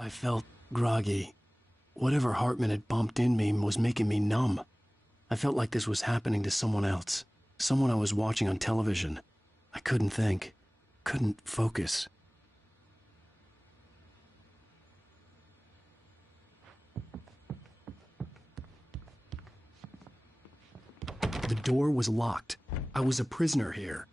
I felt groggy. Whatever Hartman had bumped in me was making me numb. I felt like this was happening to someone else. Someone I was watching on television. I couldn't think. Couldn't focus. The door was locked. I was a prisoner here.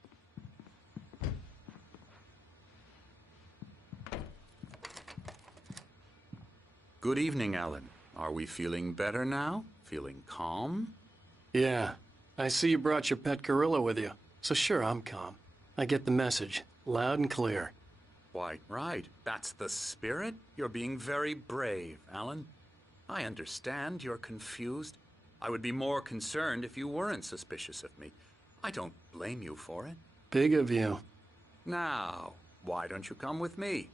Good evening, Alan. Are we feeling better now? Feeling calm? Yeah. I see you brought your pet gorilla with you. So sure, I'm calm. I get the message. Loud and clear. Quite right. That's the spirit. You're being very brave, Alan. I understand you're confused. I would be more concerned if you weren't suspicious of me. I don't blame you for it. Big of you. Now, why don't you come with me?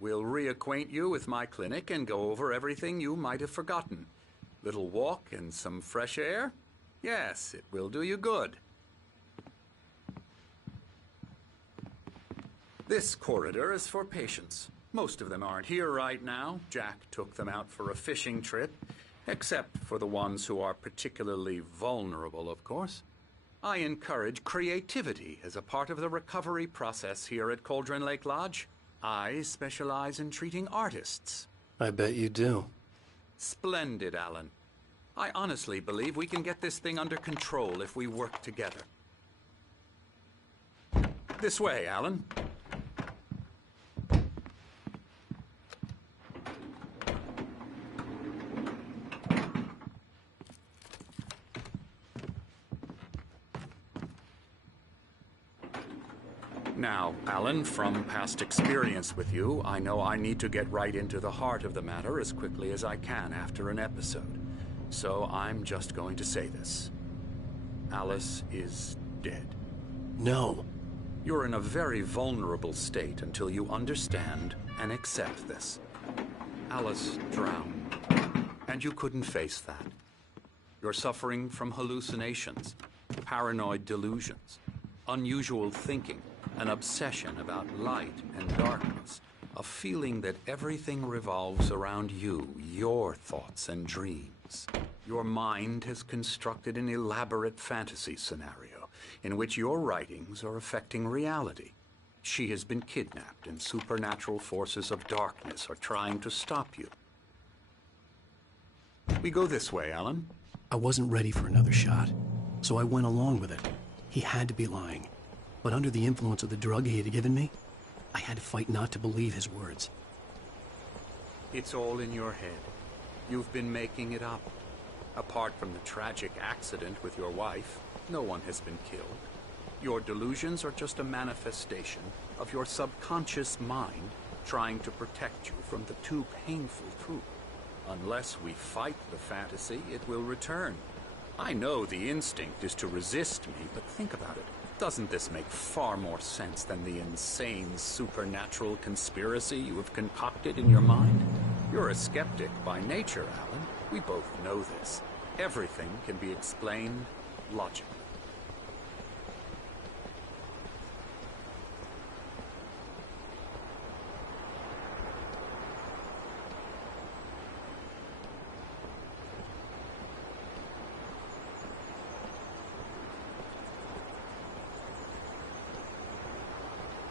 We'll reacquaint you with my clinic and go over everything you might have forgotten. Little walk and some fresh air? Yes, it will do you good. This corridor is for patients. Most of them aren't here right now. Jack took them out for a fishing trip, except for the ones who are particularly vulnerable, of course. I encourage creativity as a part of the recovery process here at Cauldron Lake Lodge. I specialize in treating artists. I bet you do. Splendid, Alan. I honestly believe we can get this thing under control if we work together. This way, Alan. Now, Alan, from past experience with you, I know I need to get right into the heart of the matter as quickly as I can after an episode. So I'm just going to say this. Alice is dead. No. You're in a very vulnerable state until you understand and accept this. Alice drowned, and you couldn't face that. You're suffering from hallucinations, paranoid delusions, unusual thinking, an obsession about light and darkness, a feeling that everything revolves around you, your thoughts and dreams. Your mind has constructed an elaborate fantasy scenario in which your writings are affecting reality. She has been kidnapped and supernatural forces of darkness are trying to stop you. We go this way, Alan. I wasn't ready for another shot, so I went along with it. He had to be lying. But under the influence of the drug he had given me, I had to fight not to believe his words. It's all in your head. You've been making it up. Apart from the tragic accident with your wife, no one has been killed. Your delusions are just a manifestation of your subconscious mind trying to protect you from the too painful truth. Unless we fight the fantasy, it will return. I know the instinct is to resist me, but think about it. Doesn't this make far more sense than the insane supernatural conspiracy you have concocted in your mind? You're a skeptic by nature, Alan. We both know this. Everything can be explained logically.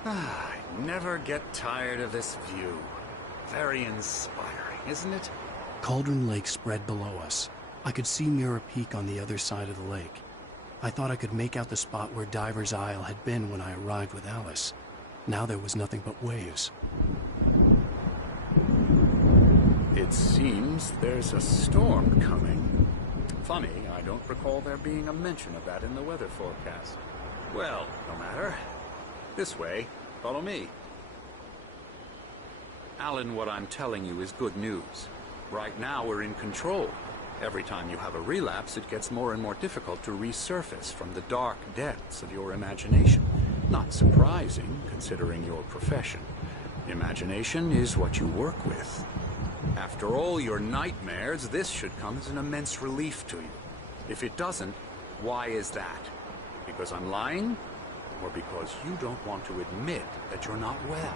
I never get tired of this view. Very inspiring, isn't it? Cauldron Lake spread below us. I could see Mirror Peak on the other side of the lake. I thought I could make out the spot where Diver's Isle had been when I arrived with Alice. Now there was nothing but waves. It seems there's a storm coming. Funny, I don't recall there being a mention of that in the weather forecast. Well, no matter. This way. Follow me. Alan, what I'm telling you is good news. Right now we're in control. Every time you have a relapse, it gets more and more difficult to resurface from the dark depths of your imagination. Not surprising, considering your profession. Imagination is what you work with. After all your nightmares, this should come as an immense relief to you. If it doesn't, why is that? Because I'm lying? Or because you don't want to admit that you're not well?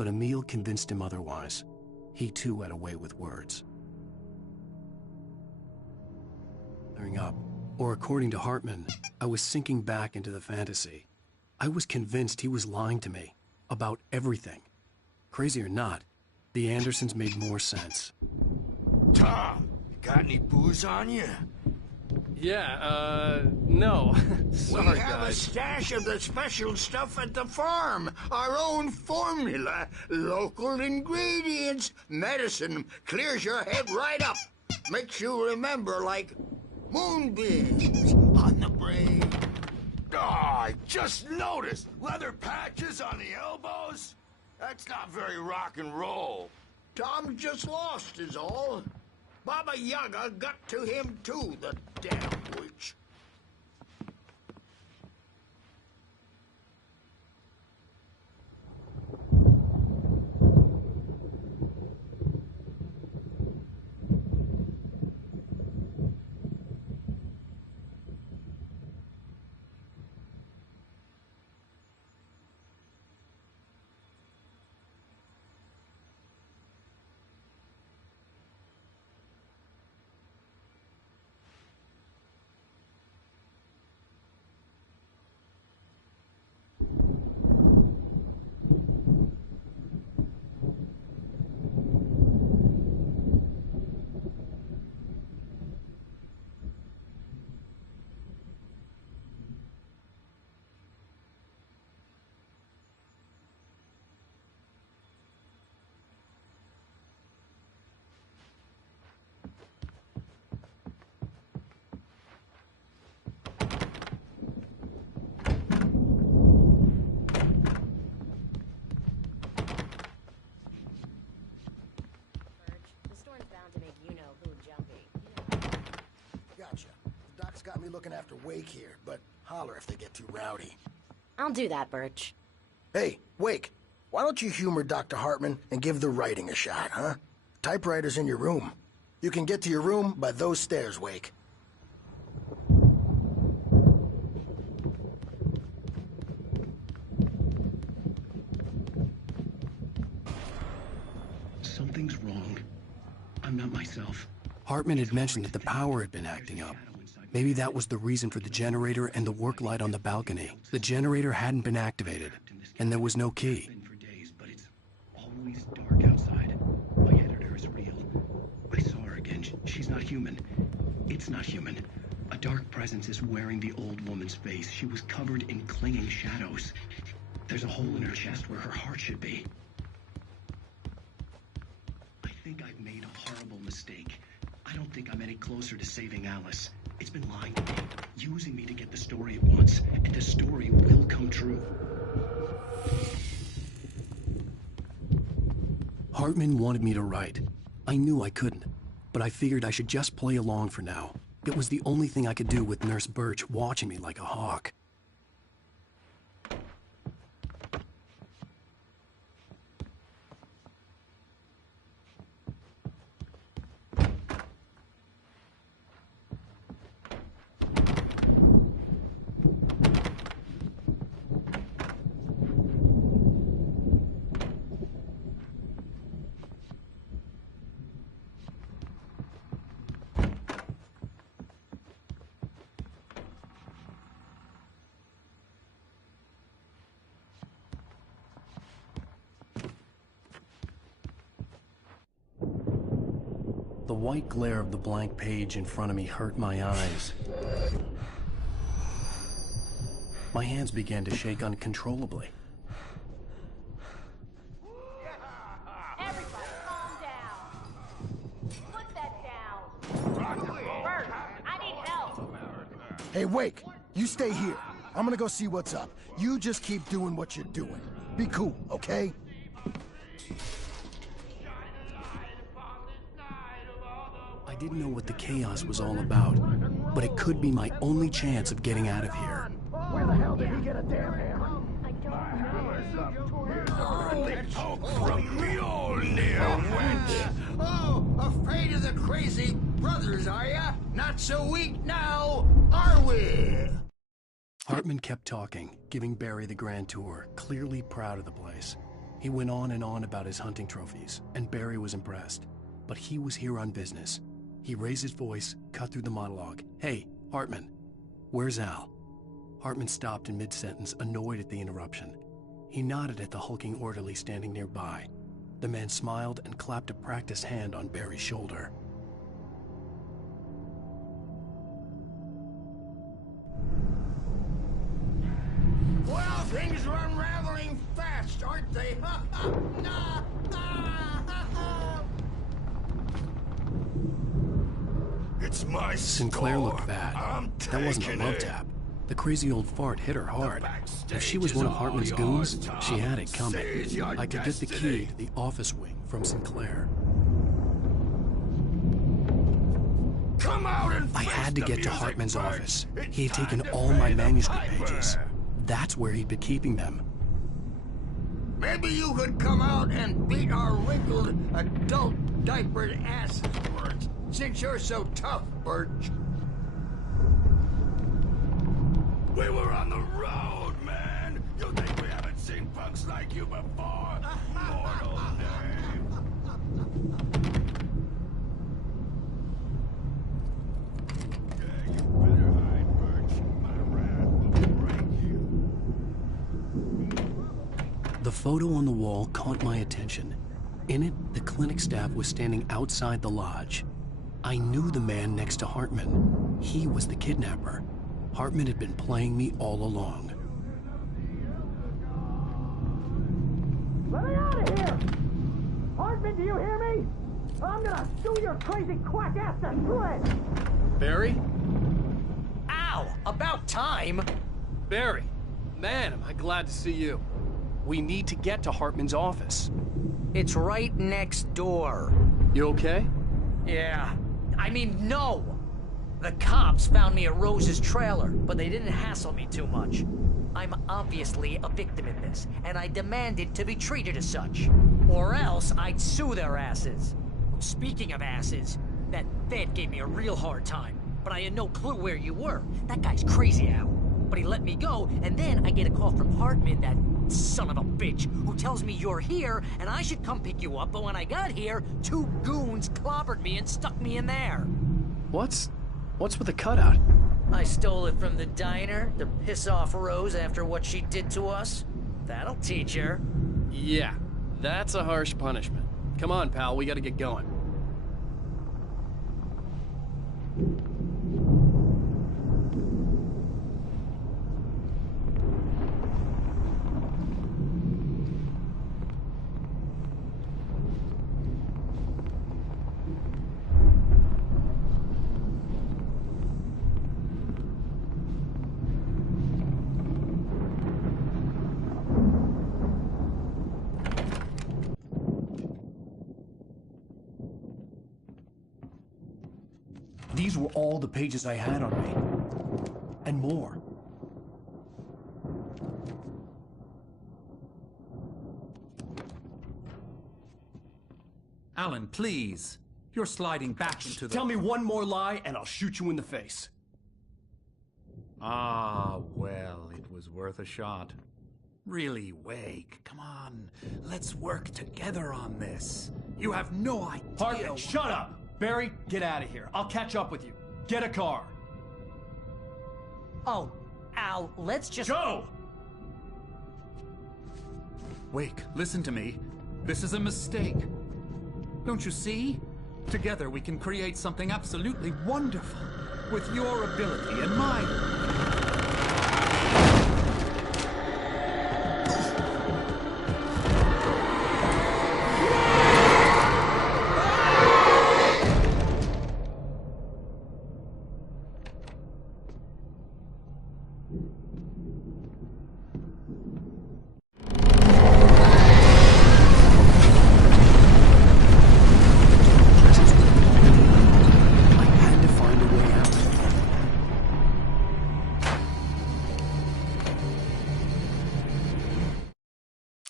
but Emil convinced him otherwise. He too had a way with words. Clearing up, or according to Hartman, I was sinking back into the fantasy. I was convinced he was lying to me about everything. Crazy or not, the Andersons made more sense. Tom, you got any booze on you? Yeah, no. Sorry, We have a guys. stash of the special stuff at the farm. Our own formula. Local ingredients. Medicine clears your head right up. Makes you remember like moonbeams on the brain. Oh, I just noticed. Leather patches on the elbows? That's not very rock and roll. Tom just lost is all. Baba Yaga got to him too, the damn witch. Gotcha. The doc's got me looking after Wake here, but holler if they get too rowdy. I'll do that, Birch. Hey, Wake, why don't you humor Dr. Hartman and give the writing a shot, huh? Typewriter's in your room. You can get to your room by those stairs, Wake. Something's wrong. I'm not myself. Hartman had mentioned that the power had been acting up. Maybe that was the reason for the generator and the work light on the balcony. The generator hadn't been activated, and there was no key. For days, but it's always dark outside. My editor is real. I saw her again. She's not human. It's not human. A dark presence is wearing the old woman's face. She was covered in clinging shadows. There's a hole in her chest where her heart should be. I think I've made a horrible mistake. I don't think I'm any closer to saving Alice. It's been lying to me, using me to get the story it wants, and the story will come true. Hartman wanted me to write. I knew I couldn't, but I figured I should just play along for now. It was the only thing I could do with Nurse Birch watching me like a hawk. The white glare of the blank page in front of me hurt my eyes. My hands began to shake uncontrollably. Everybody, calm down. Put that down. Bert, I need help. Hey, Wake, you stay here. I'm gonna go see what's up. You just keep doing what you're doing. Be cool, okay? I didn't know what the chaos was all about, but it could be my only chance of getting out of here. Where the hell did he get a damn hammer? I don't know. From Mjolnir, wench! Oh, afraid of the crazy brothers, are ya? Not so weak now, are we? Hartman kept talking, giving Barry the grand tour, clearly proud of the place. He went on and on about his hunting trophies, and Barry was impressed. But he was here on business. He raised his voice, cut through the monologue. "Hey, Hartman, where's Al?" Hartman stopped in mid-sentence, annoyed at the interruption. He nodded at the hulking orderly standing nearby. The man smiled and clapped a practiced hand on Barry's shoulder. Well, things are unraveling fast, aren't they? It's my Sinclair store. looked bad. I'm That wasn't a taking love it. tap. The crazy old fart hit her hard. If she was one of Hartman's goons, she had it coming. I could get the key to the office wing from Sinclair. Come out and I had to face get the to music, Hartman's Bert. office. It's He had time taken to all pay my the manuscript piper. pages. That's where he'd been keeping them. Maybe you could come out and beat our wrinkled, adult, diapered asses for it, since you're so tough, Birch. We were on the road, man. You think we haven't seen punks like you before? Mortal name. Yeah, you better hide, Birch. My wrath will break you. The photo on the wall caught my attention. In it, the clinic staff was standing outside the lodge. I knew the man next to Hartman. He was the kidnapper. Hartman had been playing me all along. Let me out of here! Hartman, do you hear me? I'm gonna sue your crazy quack ass to shreds! Barry? Ow! About time! Barry! Man, am I glad to see you. We need to get to Hartman's office. It's right next door. You okay? Yeah. I mean, no! The cops found me at Rose's trailer, but they didn't hassle me too much. I'm obviously a victim in this, and I demanded to be treated as such. Or else I'd sue their asses. Speaking of asses, that Fed gave me a real hard time, but I had no clue where you were. That guy's crazy, Al. But he let me go, and then I get a call from Hartman, that son of a bitch, who tells me you're here, and I should come pick you up, but when I got here, 2 goons clobbered me and stuck me in there. What's with the cutout? I stole it from the diner to piss off Rose after what she did to us. That'll teach her. Yeah, that's a harsh punishment. Come on, pal, we gotta get going. These were all the pages I had on me. And more. Alan, please. You're sliding back into the... Tell me one more lie and I'll shoot you in the face. Ah, well, it was worth a shot. Really, Wake, come on. Let's work together on this. You have no idea... Hartman, shut up! Barry, get out of here. I'll catch up with you. Get a car. Oh, Al, let's just... Go! Wake, listen to me. This is a mistake. Don't you see? Together we can create something absolutely wonderful. With your ability and mine.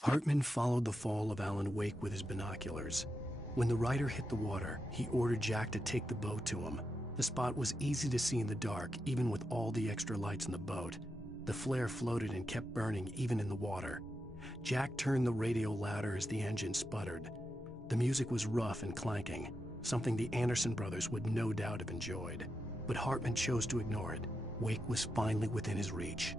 Hartman followed the fall of Alan Wake with his binoculars. When the rider hit the water, he ordered Jack to take the boat to him. The spot was easy to see in the dark, even with all the extra lights in the boat. The flare floated and kept burning even in the water. Jack turned the radio louder as the engine sputtered. The music was rough and clanking, something the Anderson brothers would no doubt have enjoyed. But Hartman chose to ignore it. Wake was finally within his reach.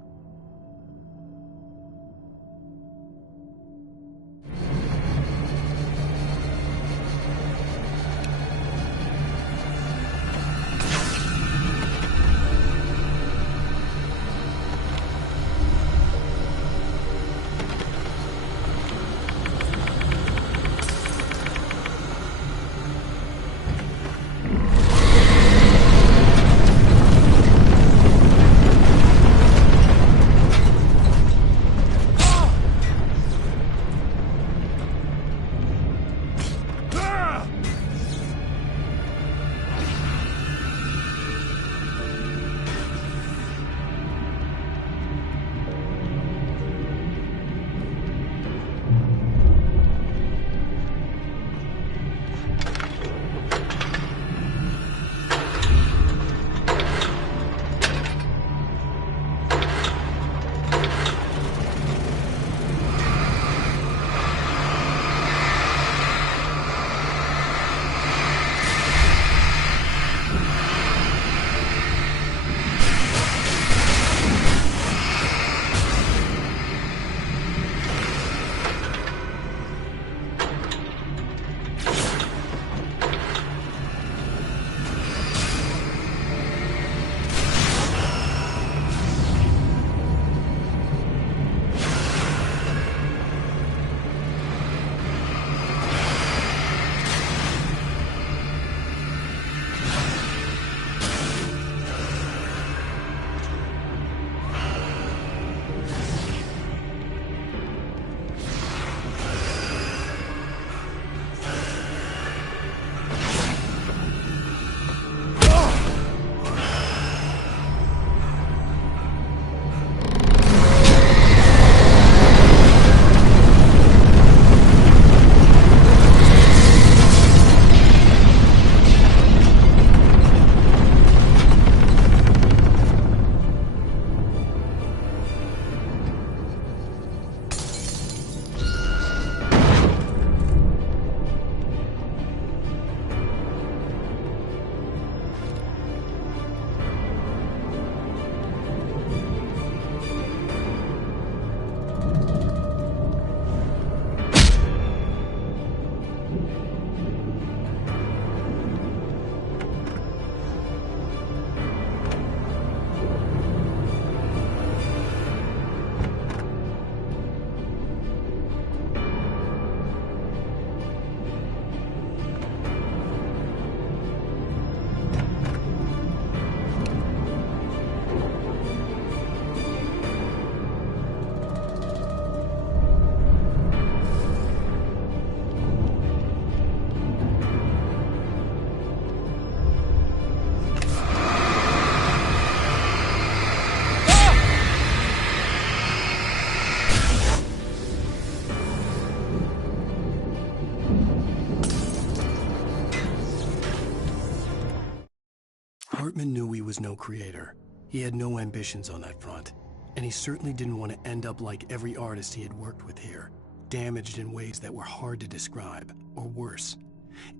Hartman knew he was no creator. He had no ambitions on that front, and he certainly didn't want to end up like every artist he had worked with here, damaged in ways that were hard to describe, or worse.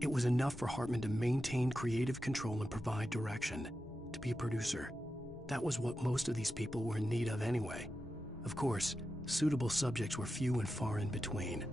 It was enough for Hartman to maintain creative control and provide direction, to be a producer. That was what most of these people were in need of anyway. Of course, suitable subjects were few and far in between.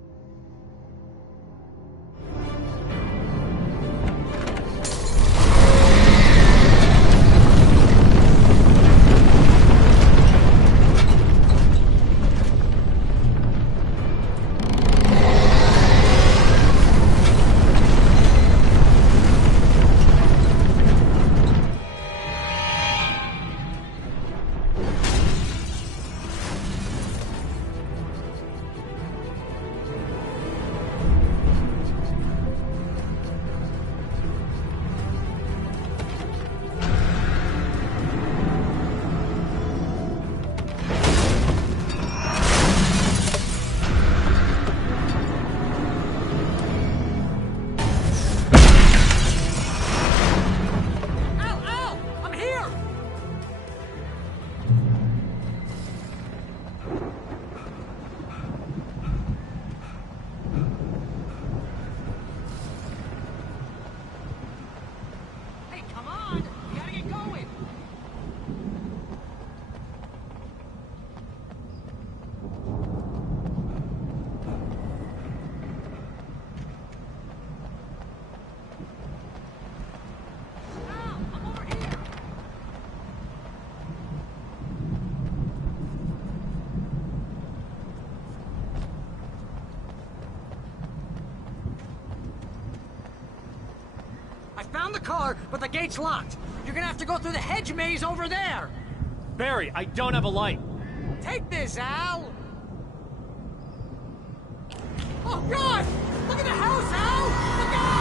found the car, but the gate's locked. You're gonna have to go through the hedge maze over there. Barry, I don't have a light. Take this, Al. Oh, God! Look at the house, Al! Look out!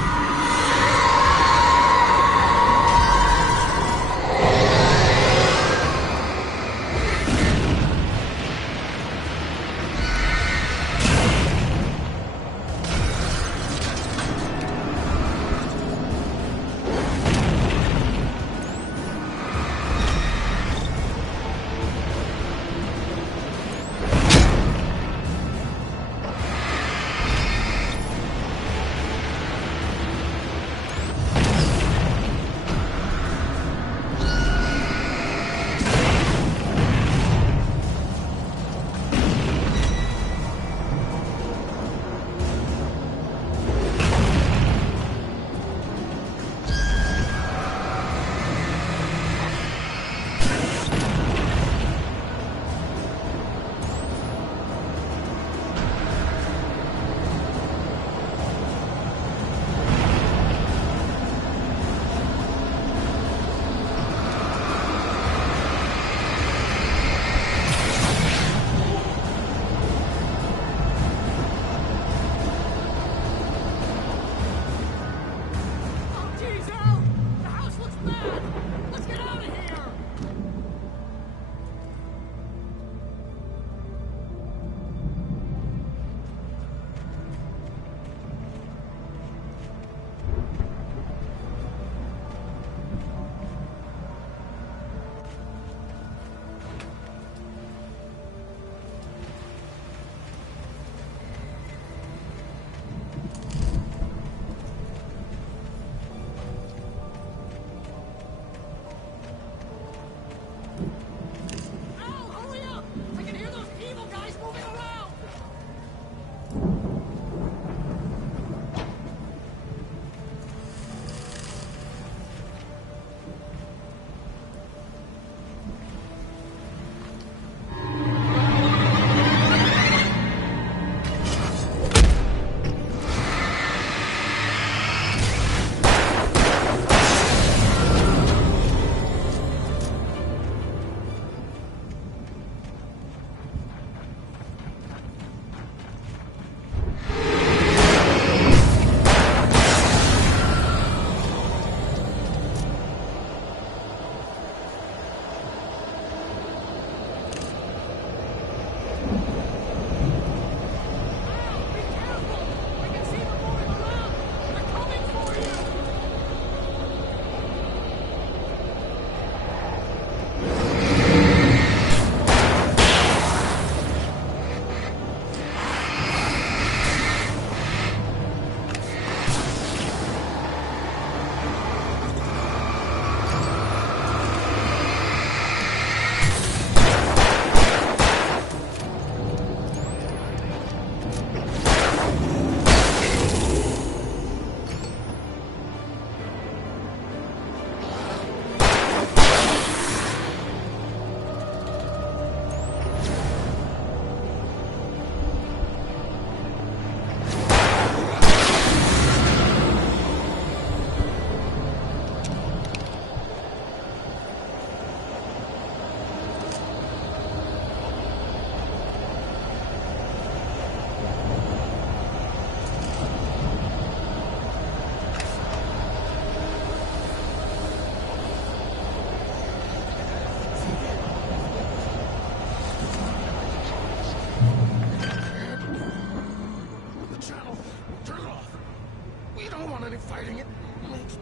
fighting it makes...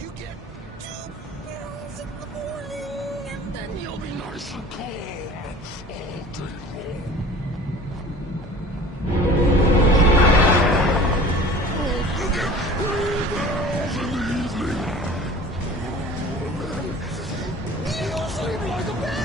You get 2 pills in the morning, and then you'll be nice and calm all day long. You get 3 pills in the evening. You sleep like a baby.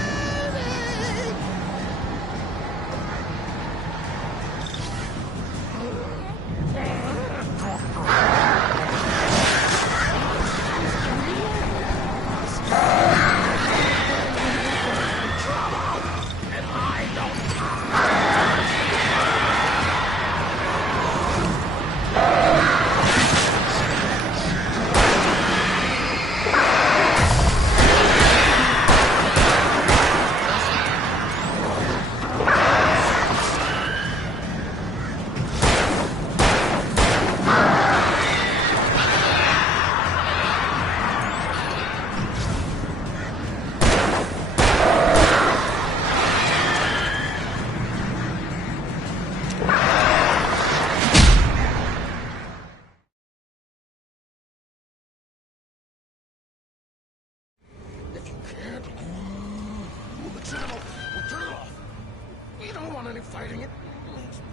any fighting. It makes me...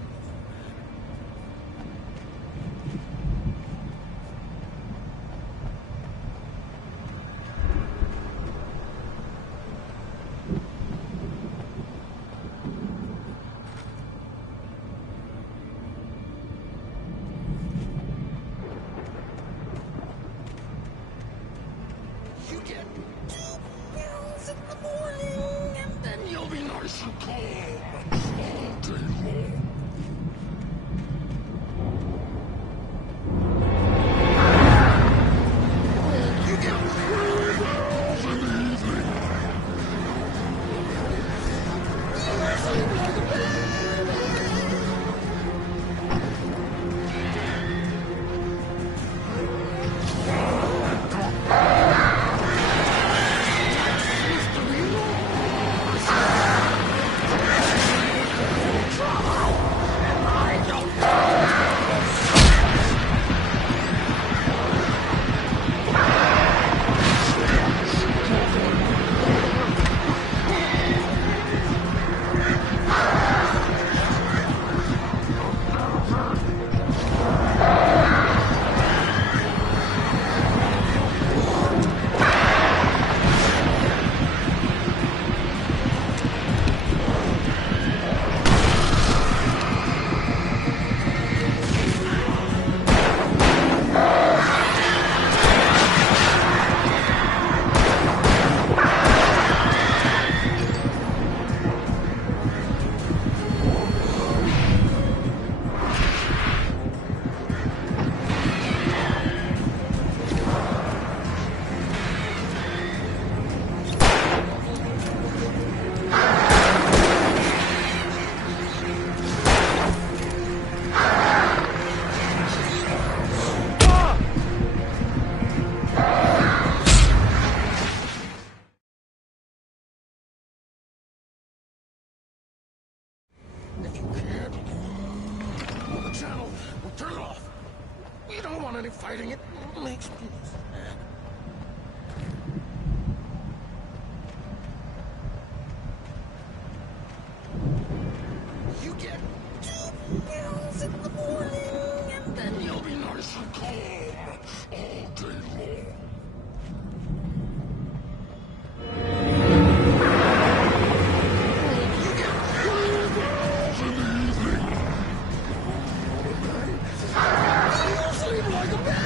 You get 2 pills in the morning, and then you'll be nice and calm all day long. You get 3 pills in the evening. You sleep like a baby. If you can't move the channel, we'll turn it off. We don't want any fighting. It makes me sad. You get 2 pills in the morning, and then you'll be nice and calm all day long. Sleep like a baby.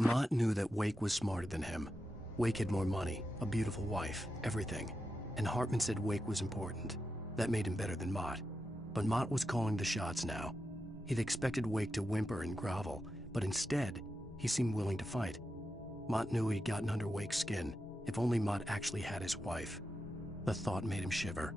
Mott knew that Wake was smarter than him. Wake had more money, a beautiful wife, everything. And Hartman said Wake was important. That made him better than Mott. But Mott was calling the shots now. He'd expected Wake to whimper and grovel, but instead, he seemed willing to fight. Mott knew he'd gotten under Wake's skin. If only Mott actually had his wife. The thought made him shiver.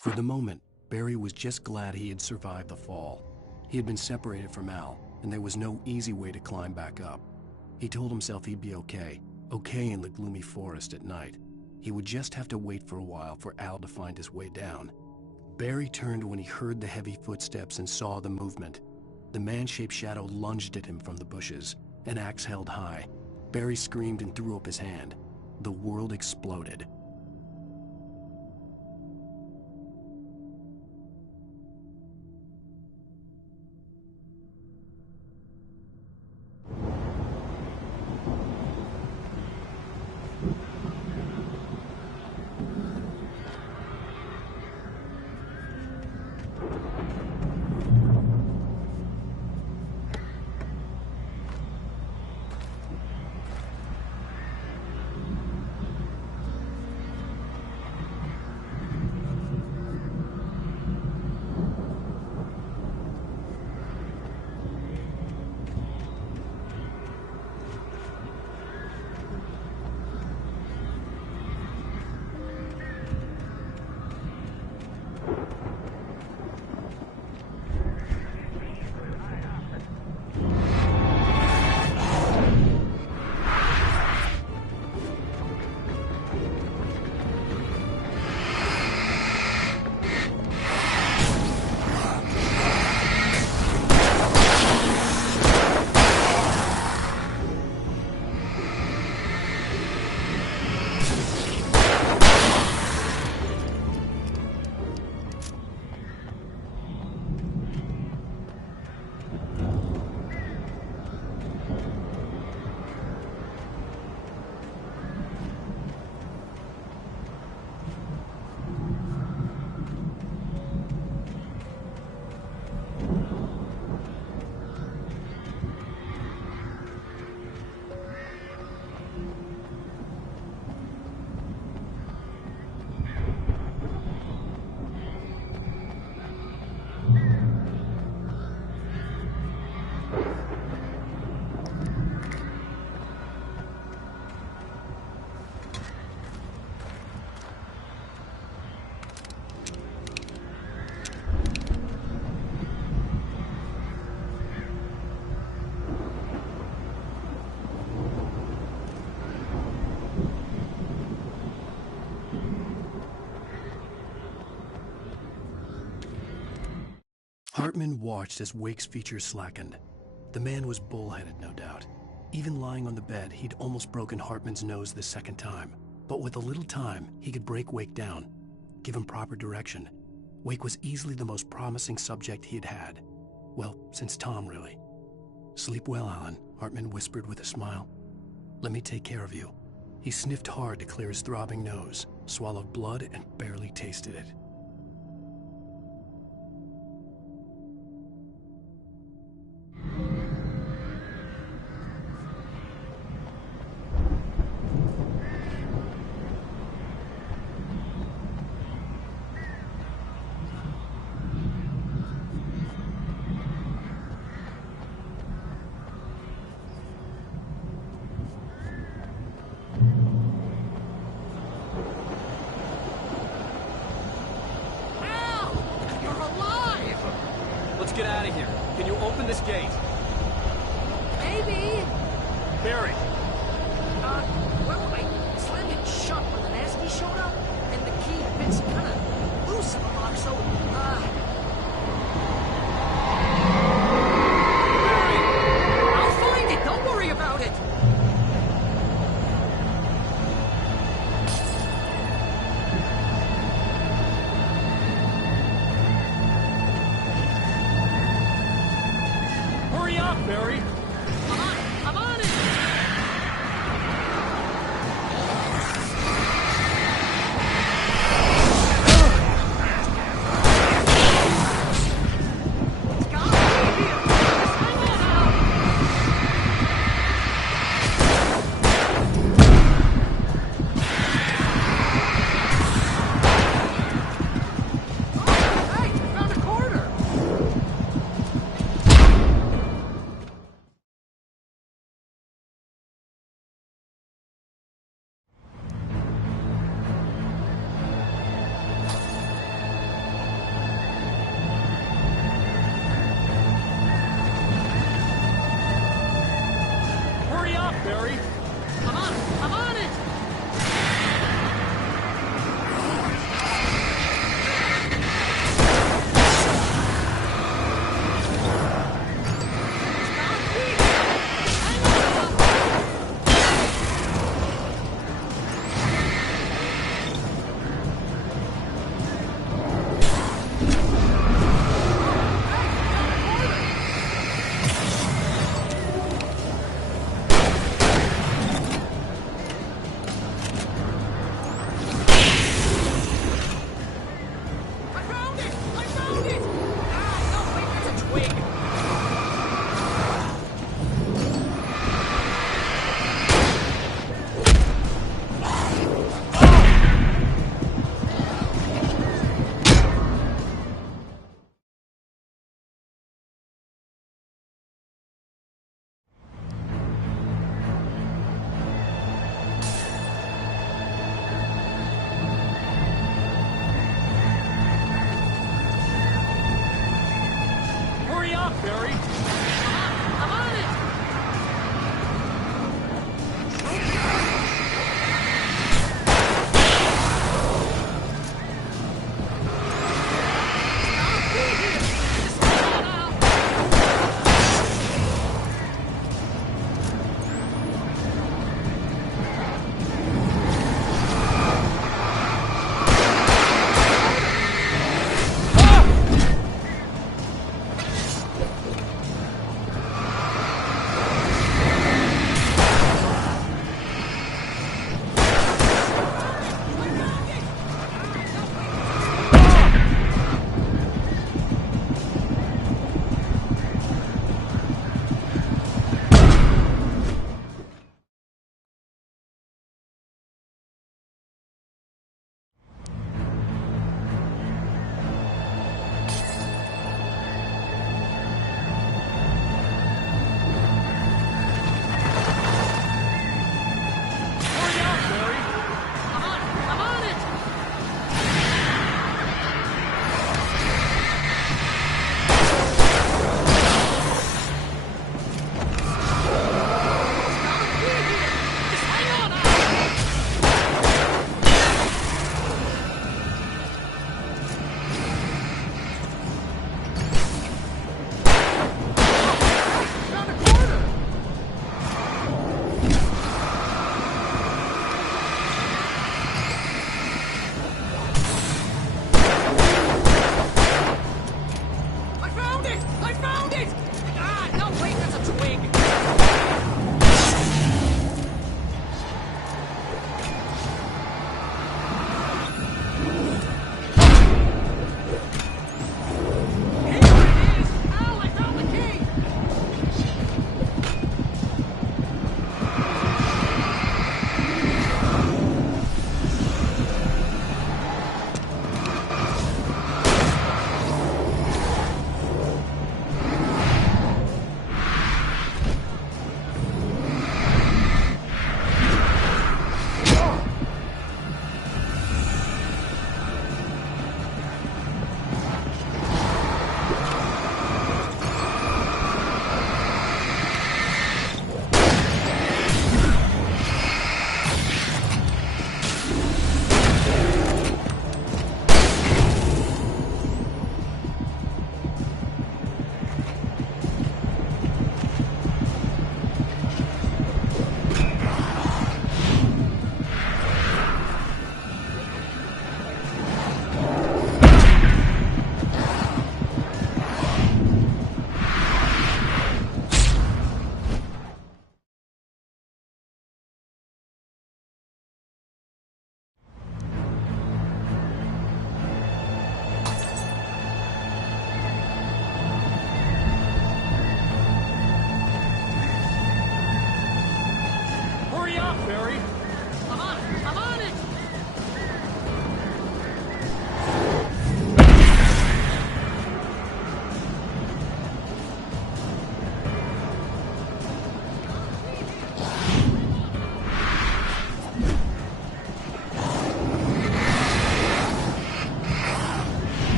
For the moment, Barry was just glad he had survived the fall. He had been separated from Al, and there was no easy way to climb back up. He told himself he'd be okay in the gloomy forest at night. He would just have to wait for a while for Al to find his way down. Barry turned when he heard the heavy footsteps and saw the movement. The man-shaped shadow lunged at him from the bushes, an axe held high. Barry screamed and threw up his hand. The world exploded. Hartman watched as Wake's features slackened. The man was bullheaded, no doubt. Even lying on the bed, he'd almost broken Hartman's nose the second time. But with a little time, he could break Wake down, give him proper direction. Wake was easily the most promising subject he had had. Well, since Tom, really. "Sleep well, Alan," Hartman whispered with a smile. "Let me take care of you." He sniffed hard to clear his throbbing nose, swallowed blood, and barely tasted it. Let's get out of here. Can you open this gate? Maybe. Barry! Well, I slammed it shut when the nasty showed up, and the key fits kind of loose in the lock, so, I'll find it! Don't worry about it! Hurry up, Barry! I'm on it! Barry! I'm on it! Hurry up, Barry! I'm on it!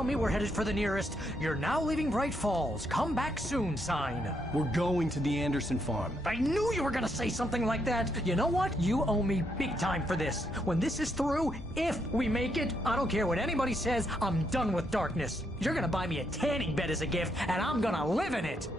tell me we're headed for the nearest "You're now leaving Bright Falls. Come back soon" sign. We're going to the Anderson farm. I knew you were gonna say something like that. You know what? You owe me big time for this. When this is through, if we make it, I don't care what anybody says, I'm done with darkness. You're gonna buy me a tanning bed as a gift, and I'm gonna live in it.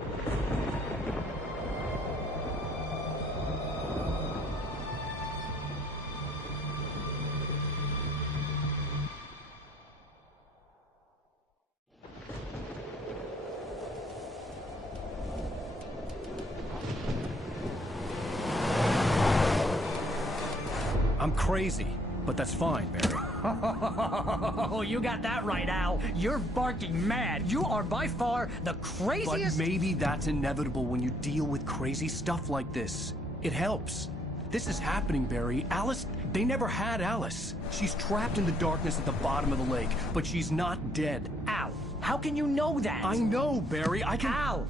I'm crazy, but that's fine, Barry. Oh, you got that right, Al. You're barking mad. You are by far the craziest... But maybe that's inevitable when you deal with crazy stuff like this. It helps. This is happening, Barry. Alice, they never had Alice. She's trapped in the darkness at the bottom of the lake, but she's not dead. Al, how can you know that? I know, Barry. I can... Al,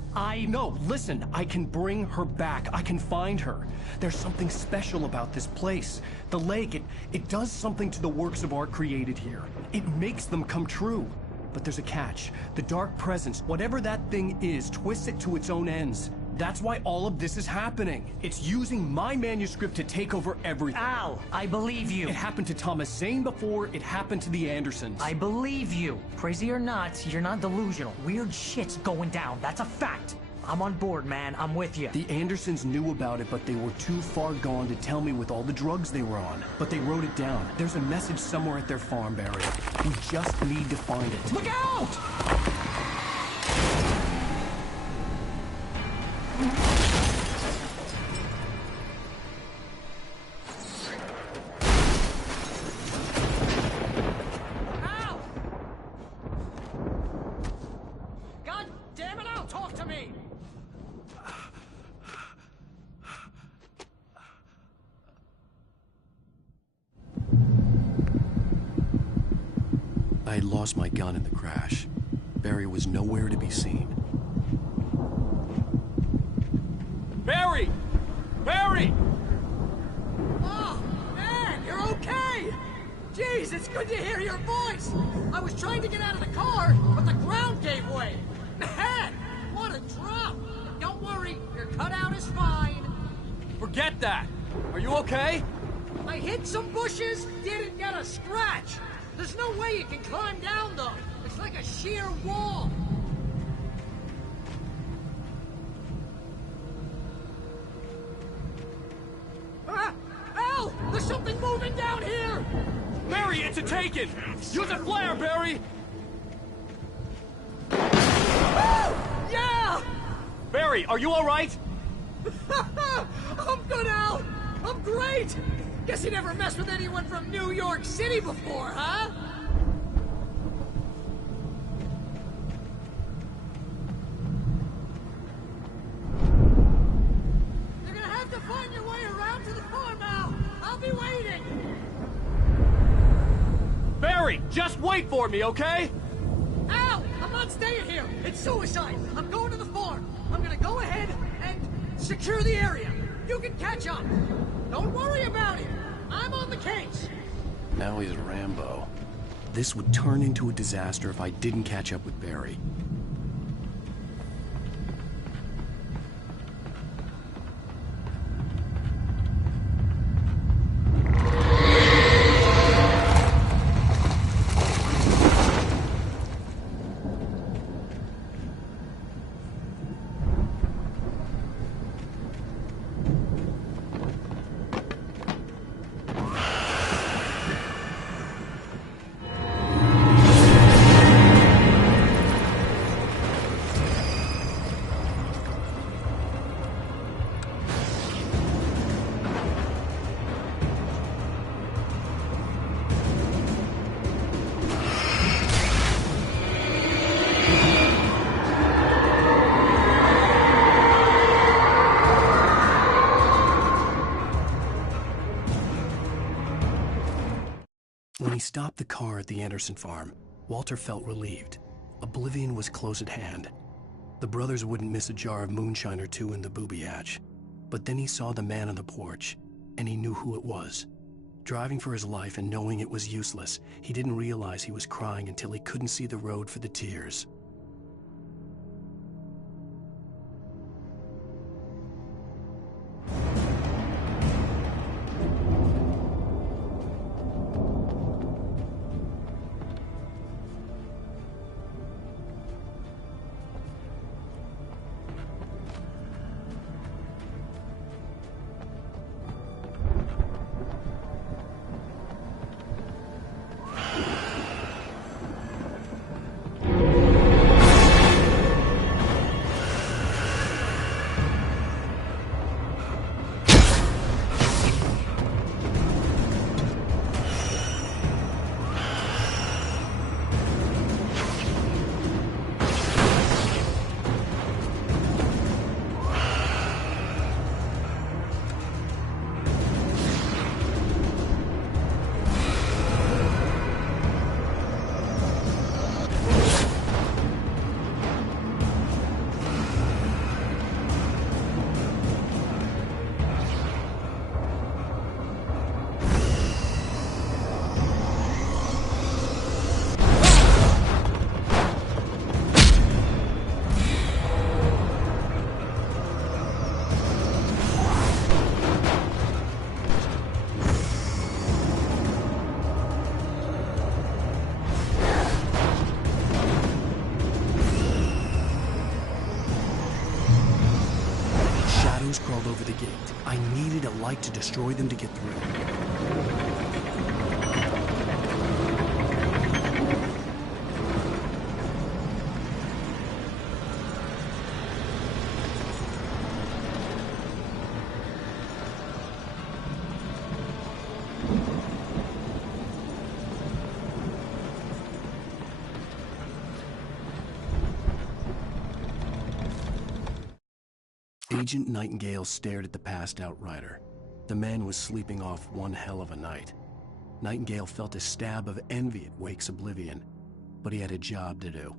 No, listen. I can bring her back. I can find her. There's something special about this place. The lake, it does something to the works of art created here. It makes them come true. But there's a catch. The dark presence, whatever that thing is, twists it to its own ends. That's why all of this is happening. It's using my manuscript to take over everything. Al, I believe you. It happened to Thomas Zane before, it happened to the Andersons. I believe you. Crazy or not, you're not delusional. Weird shit's going down. That's a fact. I'm on board, man. I'm with you. The Andersons knew about it, but they were too far gone to tell me with all the drugs they were on. But they wrote it down. There's a message somewhere at their farm, Barry. We just need to find it. Look out! Al! God damn it, Al, talk to me! I had lost my gun in the crash. Barry was nowhere to be seen. Barry! Barry! Oh, man, you're okay! Jeez, it's good to hear your voice! I was trying to get out of the car, but the ground gave way! Man, what a drop! Don't worry, your cutout is fine. Forget that! Are you okay? I hit some bushes, didn't get a scratch! There's no way you can climb down, though. It's like a sheer wall. Ah! Al! There's something moving down here! Barry, it's a taken! Use a flare, Barry! Oh! Yeah! Barry, are you alright? I'm good, Al! I'm great! Guess you never messed with anyone from New York City before, huh? You're gonna have to find your way around to the farm, Al! I'll be waiting! Barry, just wait for me, okay? Al! I'm not staying here! It's suicide! I'm going to the farm! I'm gonna go ahead and secure the area! You can catch up! Don't worry about it! I'm on the case! Now he's Rambo. This would turn into a disaster if I didn't catch up with Barry. When he stopped the car at the Anderson farm, Walter felt relieved. Oblivion was close at hand. The brothers wouldn't miss a jar of moonshine or two in the booby hatch. But then he saw the man on the porch, and he knew who it was. Driving for his life and knowing it was useless, he didn't realize he was crying until he couldn't see the road for the tears. Crawled over the gate. I needed a light to destroy them to get through. Agent Nightingale stared at the passed-out rider. The man was sleeping off one hell of a night. Nightingale felt a stab of envy at Wake's oblivion, but he had a job to do.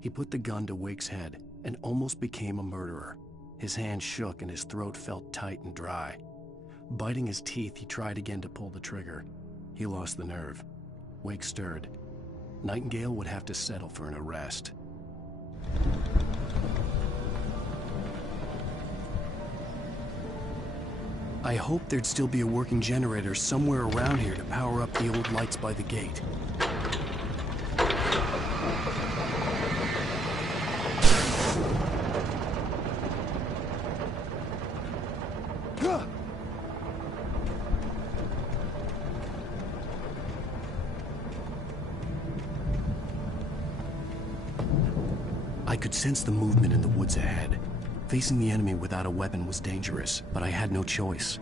He put the gun to Wake's head and almost became a murderer. His hand shook and his throat felt tight and dry. Biting his teeth, he tried again to pull the trigger. He lost the nerve. Wake stirred. Nightingale would have to settle for an arrest. I hoped there'd still be a working generator somewhere around here to power up the old lights by the gate. I could sense the movement in the woods ahead. Facing the enemy without a weapon was dangerous, but I had no choice.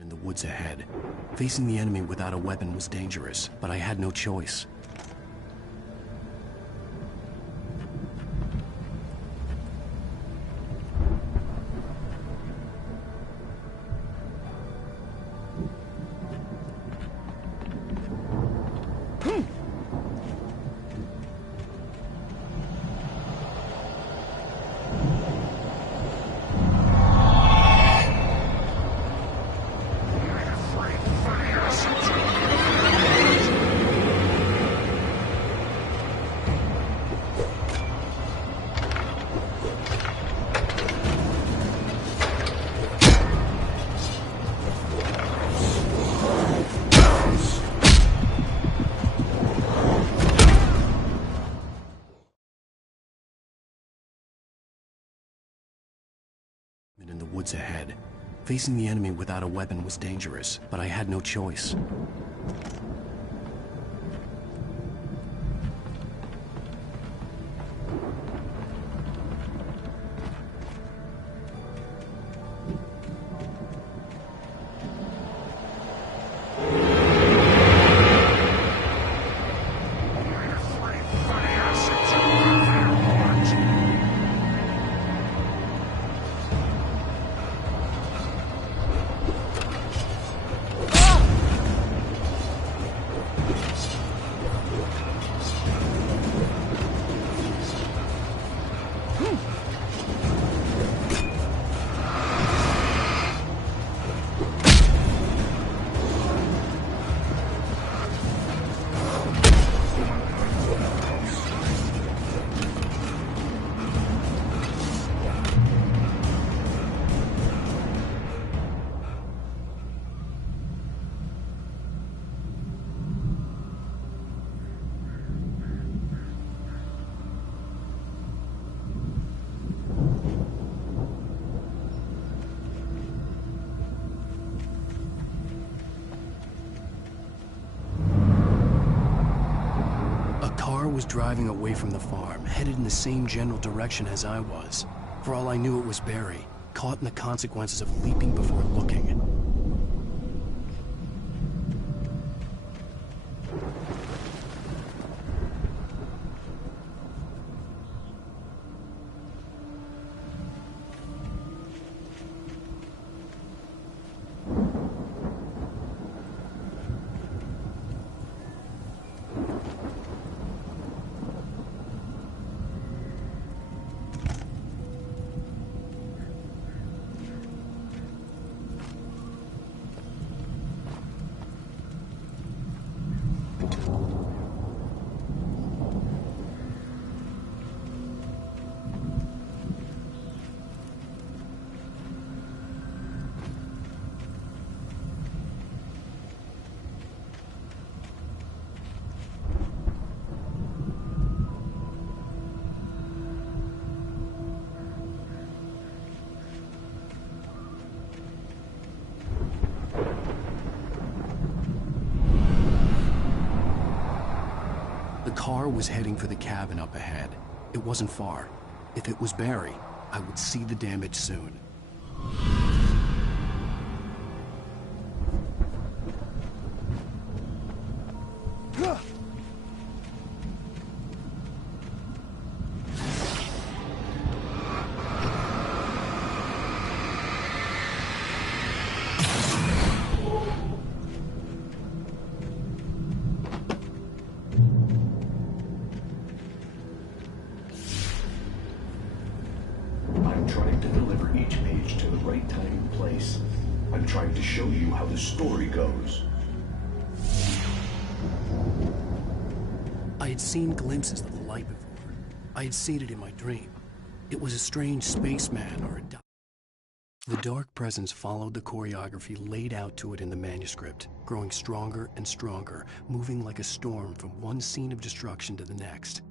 In the woods ahead. Facing the enemy without a weapon was dangerous, but I had no choice. In the woods ahead. Facing the enemy without a weapon was dangerous, but I had no choice. Was driving away from the farm, headed in the same general direction as I was. For all I knew, it was Barry, caught in the consequences of leaping before looking. The car was heading for the cabin up ahead. It wasn't far. If it was Barry, I would see the damage soon. I'm trying to show you how the story goes. I had seen glimpses of the light before. I had seen it in my dream. It was a strange spaceman or a The dark presence followed the choreography laid out to it in the manuscript, growing stronger and stronger, moving like a storm from one scene of destruction to the next.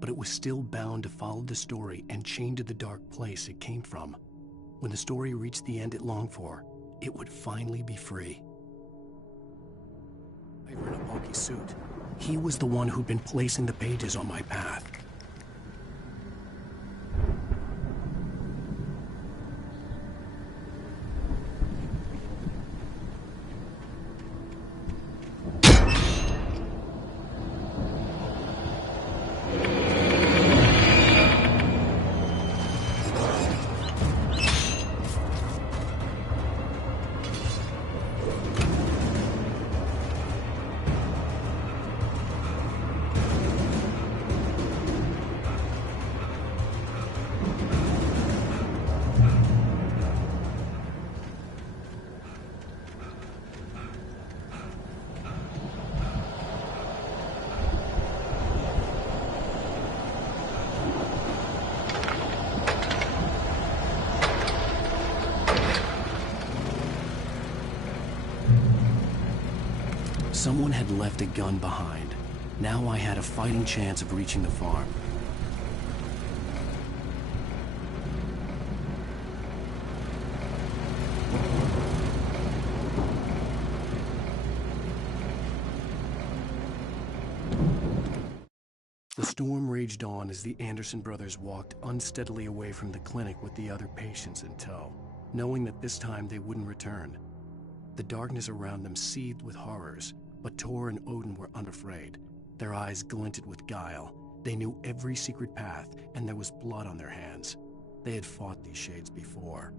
But it was still bound to follow the story and chained to the dark place it came from. When the story reached the end it longed for, it would finally be free. I were in a bulky suit. He was the one who'd been placing the pages on my path. Someone had left a gun behind. Now I had a fighting chance of reaching the farm. storm raged on as the Anderson brothers walked unsteadily away from the clinic with the other patients in tow, knowing that this time they wouldn't return. The darkness around them seethed with horrors, but Tor and Odin were unafraid. Their eyes glinted with guile. They knew every secret path, and there was blood on their hands. They had fought these shades before.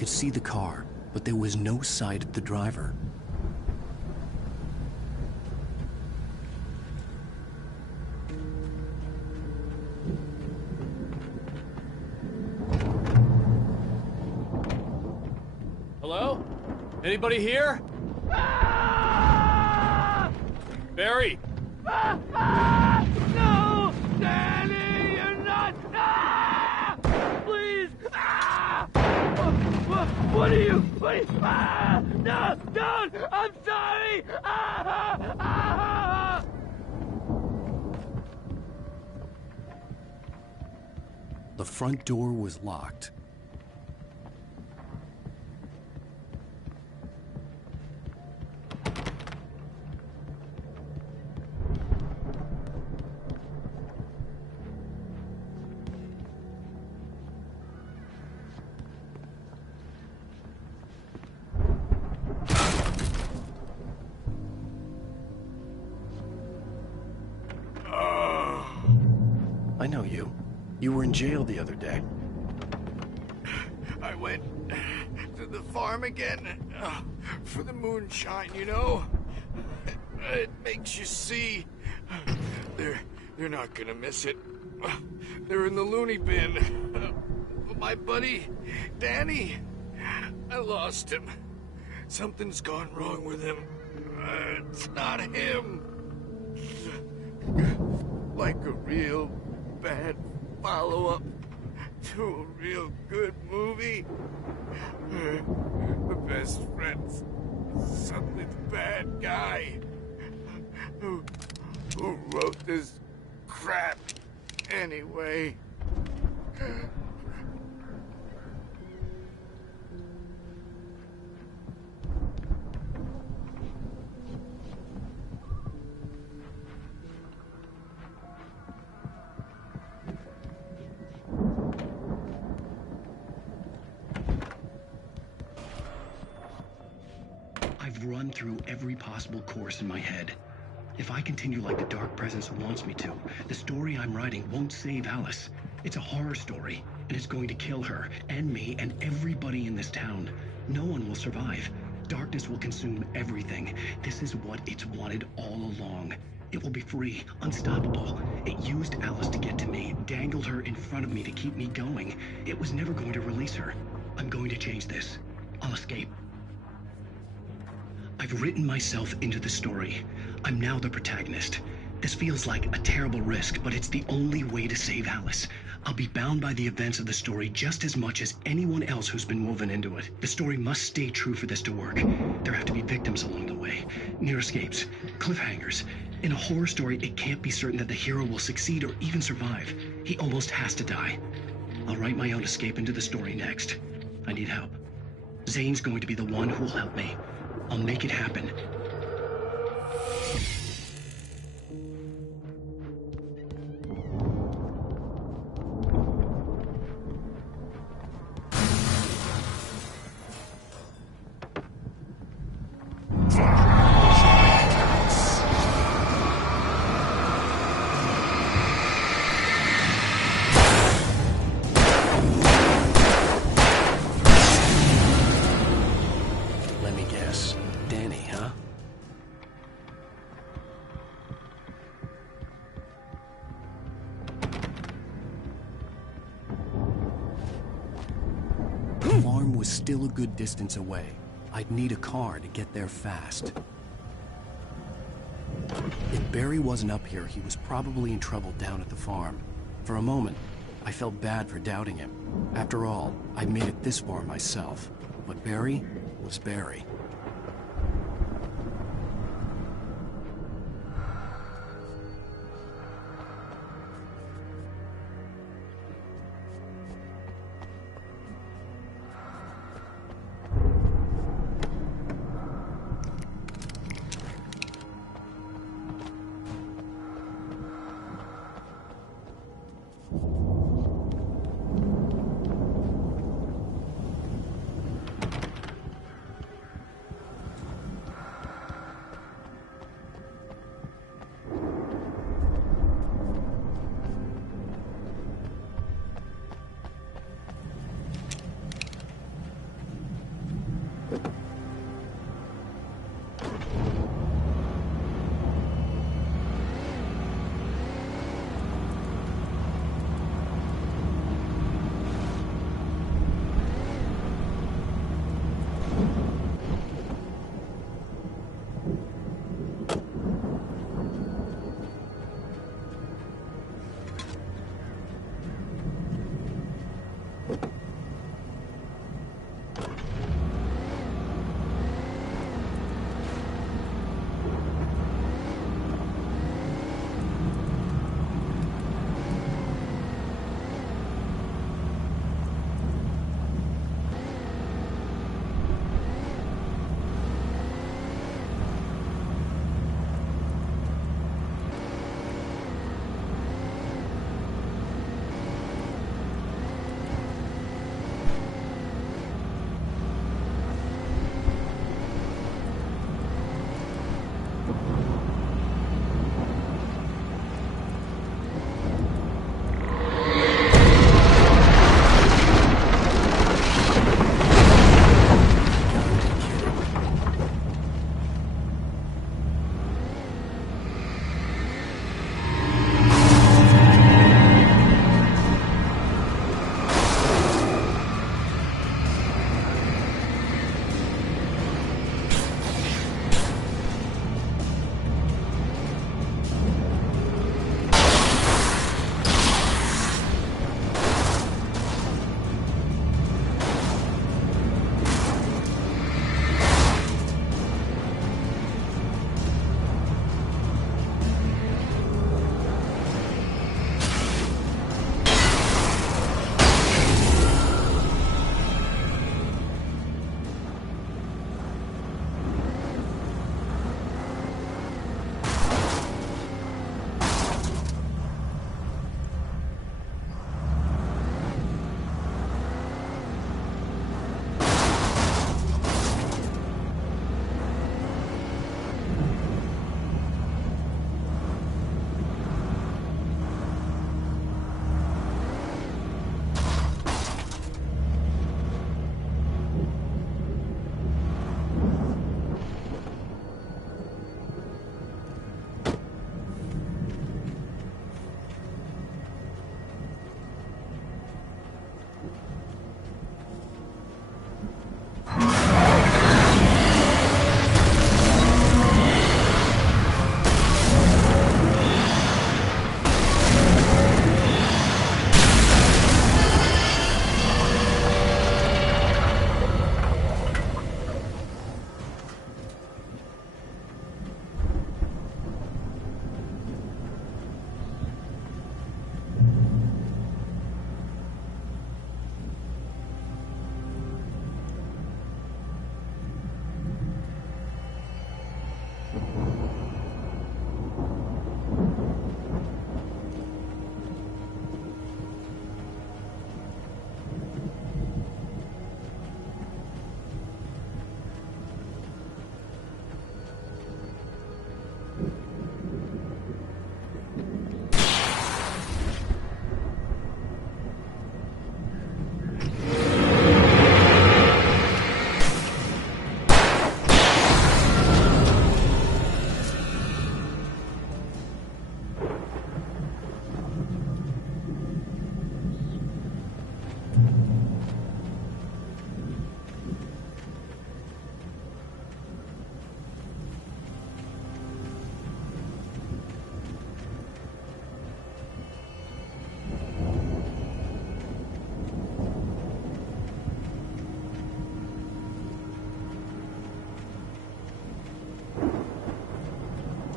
could see the car, but there was no sight of the driver. Hello? Anybody here? Barry! No! Danny, you're not! Please! What are you? No! Don't! I'm sorry! The front door was locked. I know you. You were in jail the other day. I went to the farm again for the moonshine, you know? It makes you see. They're not gonna miss it. They're in the loony bin. My buddy, Danny, I lost him. Something's gone wrong with him. It's not him. Like a real bad follow-up to a real good movie. The best friend's suddenly the bad guy who wrote this crap anyway. I've run through every possible course in my head. If I continue like the Dark Presence wants me to, the story I'm writing won't save Alice. It's a horror story, and it's going to kill her, and me, and everybody in this town. No one will survive. Darkness will consume everything. This is what it's wanted all along. It will be free, unstoppable. It used Alice to get to me, dangled her in front of me to keep me going. It was never going to release her. I'm going to change this. I'll escape. I've written myself into the story. I'm now the protagonist. This feels like a terrible risk, but it's the only way to save Alice. I'll be bound by the events of the story just as much as anyone else who's been woven into it. The story must stay true for this to work. There have to be victims along the way, near escapes, cliffhangers. In a horror story, it can't be certain that the hero will succeed or even survive. He almost has to die. I'll write my own escape into the story next. I need help. Zane's going to be the one who will help me. I'll make it happen. Let me guess. Danny, huh? The farm was still a good distance away. I'd need a car to get there fast. If Barry wasn't up here, he was probably in trouble down at the farm. For a moment, I felt bad for doubting him. After all, I made it this far myself. But Barry was Barry.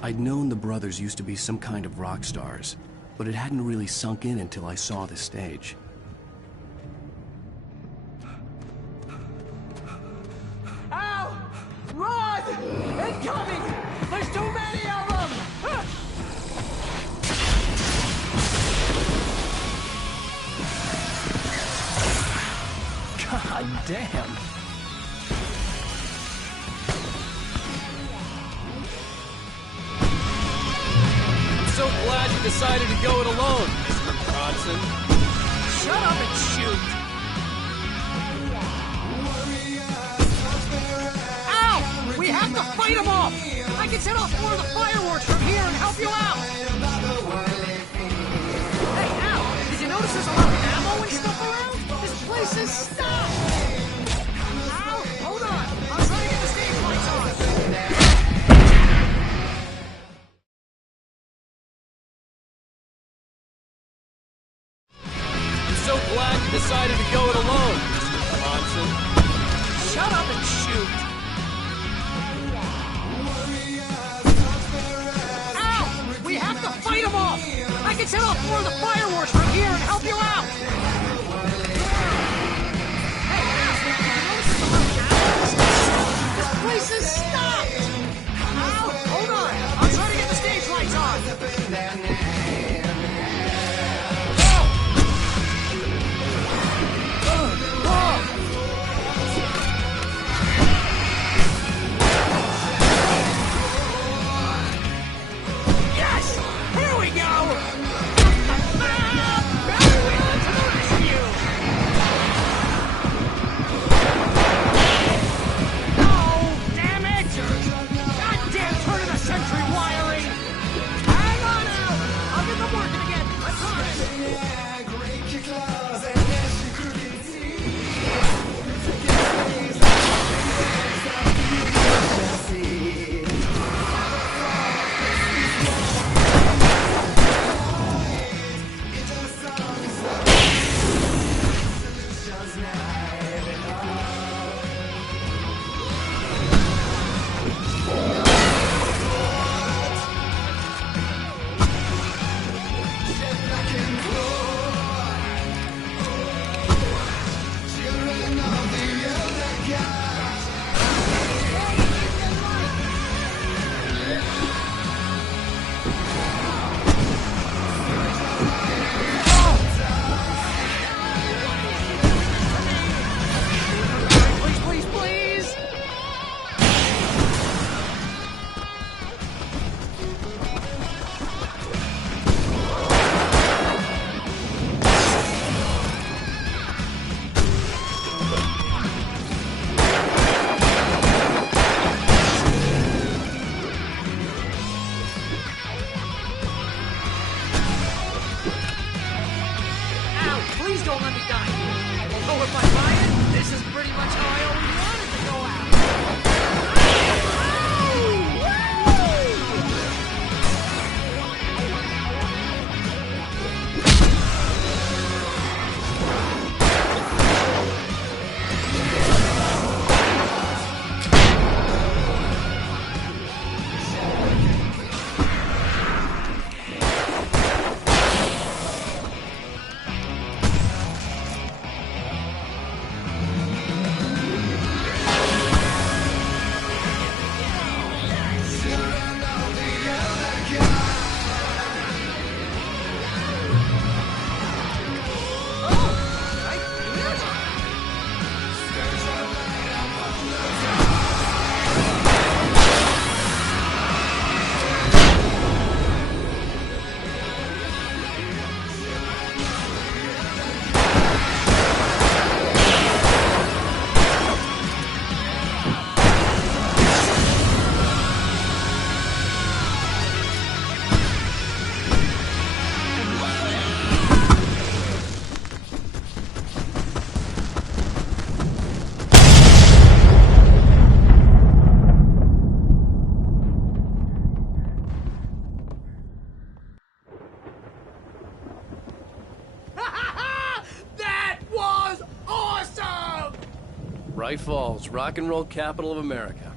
I'd known the brothers used to be some kind of rock stars, but it hadn't really sunk in until I saw the stage. Ow! Run! Incoming! There's too many of them! God damn! So glad you decided to go it alone, Mr. Bronson. Shut up and shoot! Ow! We have to fight them off! I can set off more of the fireworks from here and help you out! Hey, Al! Did you notice there's a lot of ammo and stuff around? This place is stuffed! Al! Hold on! I'm trying to get the stage lights on! So glad you decided to go it alone, Mr. Bronson. Shut up and shoot! Ow! We have to fight them off! I can set off more of the fireworks from here and help you out! Hey, Al! Notice there's a lot of ammo and stuff? This place is stopped! Al, hold on! I'm trying to get the stage lights on! Yes! Here we go! Everyone to the rescue! Oh, damn it! Goddamn turn-of-the-century wiring! Hang on out! I'll get them working again, I promise! Please, please, please! Ow, please don't let me die here. Although if I buy it, this is pretty much how I always wanted to go out. That was awesome! Bright Falls, rock and roll capital of America.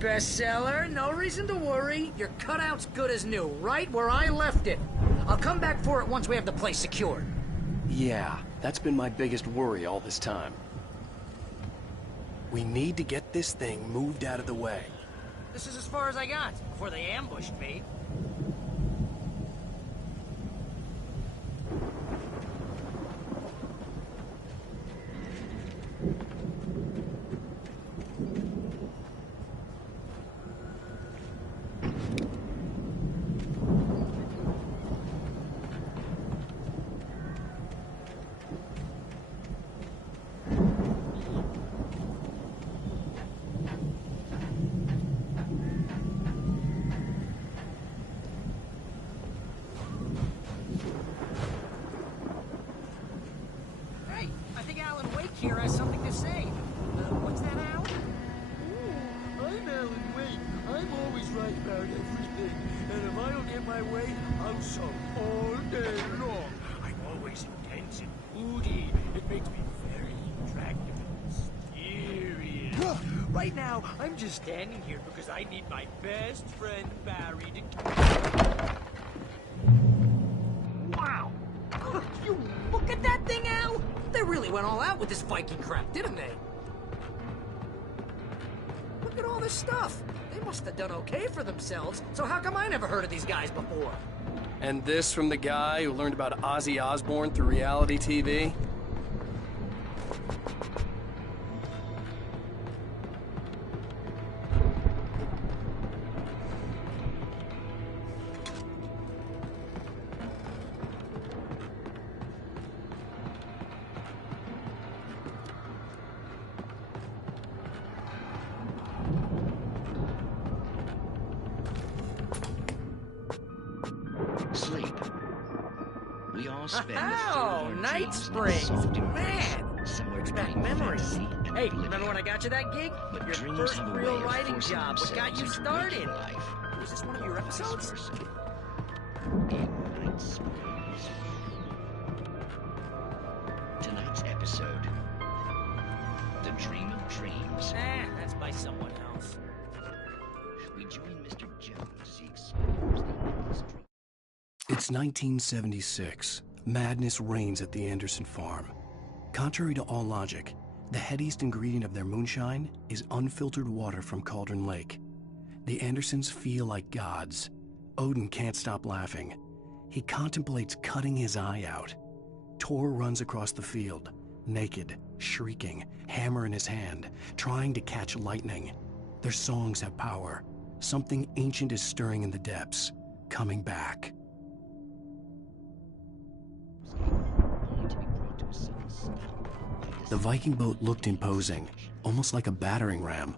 bestseller. No reason to worry. Your cutout's good as new, right where I left it. I'll come back for it once we have the place secured. Yeah, that's been my biggest worry all this time. We need to get this thing moved out of the way. This is as far as I got before they ambushed me. Here has something to say. What's that, Al? I'm Alan Wake. I'm always right about everything. And if I don't get my way, I'll sulk all day long. I'm always intense and moody. It makes me very attractive and mysterious. Right now, I'm just standing here because I need my best friend Barry to... Wow! You look at that thing, Al! They really went all out with this Viking crap, didn't they? Look at all this stuff. They must have done okay for themselves, so how come I never heard of these guys before? And this from the guy who learned about Ozzy Osbourne through reality TV? Sleep. We all spend Oh, Night Springs! Man! Brings back memories. Hey, remember when I got you that gig? Your first real writing job. What got you started? Was this one of your episodes? Tonight's episode. The Dream of Dreams. That's by someone else. We join Mr. Jones as he explores the endless dream. It's 1976. Madness reigns at the Anderson farm. Contrary to all logic, the headiest ingredient of their moonshine is unfiltered water from Cauldron Lake. The Andersons feel like gods. Odin can't stop laughing. He contemplates cutting his eye out. Tor runs across the field, naked, shrieking, hammer in his hand, trying to catch lightning. Their songs have power. Something ancient is stirring in the depths, coming back. The Viking boat looked imposing, almost like a battering ram.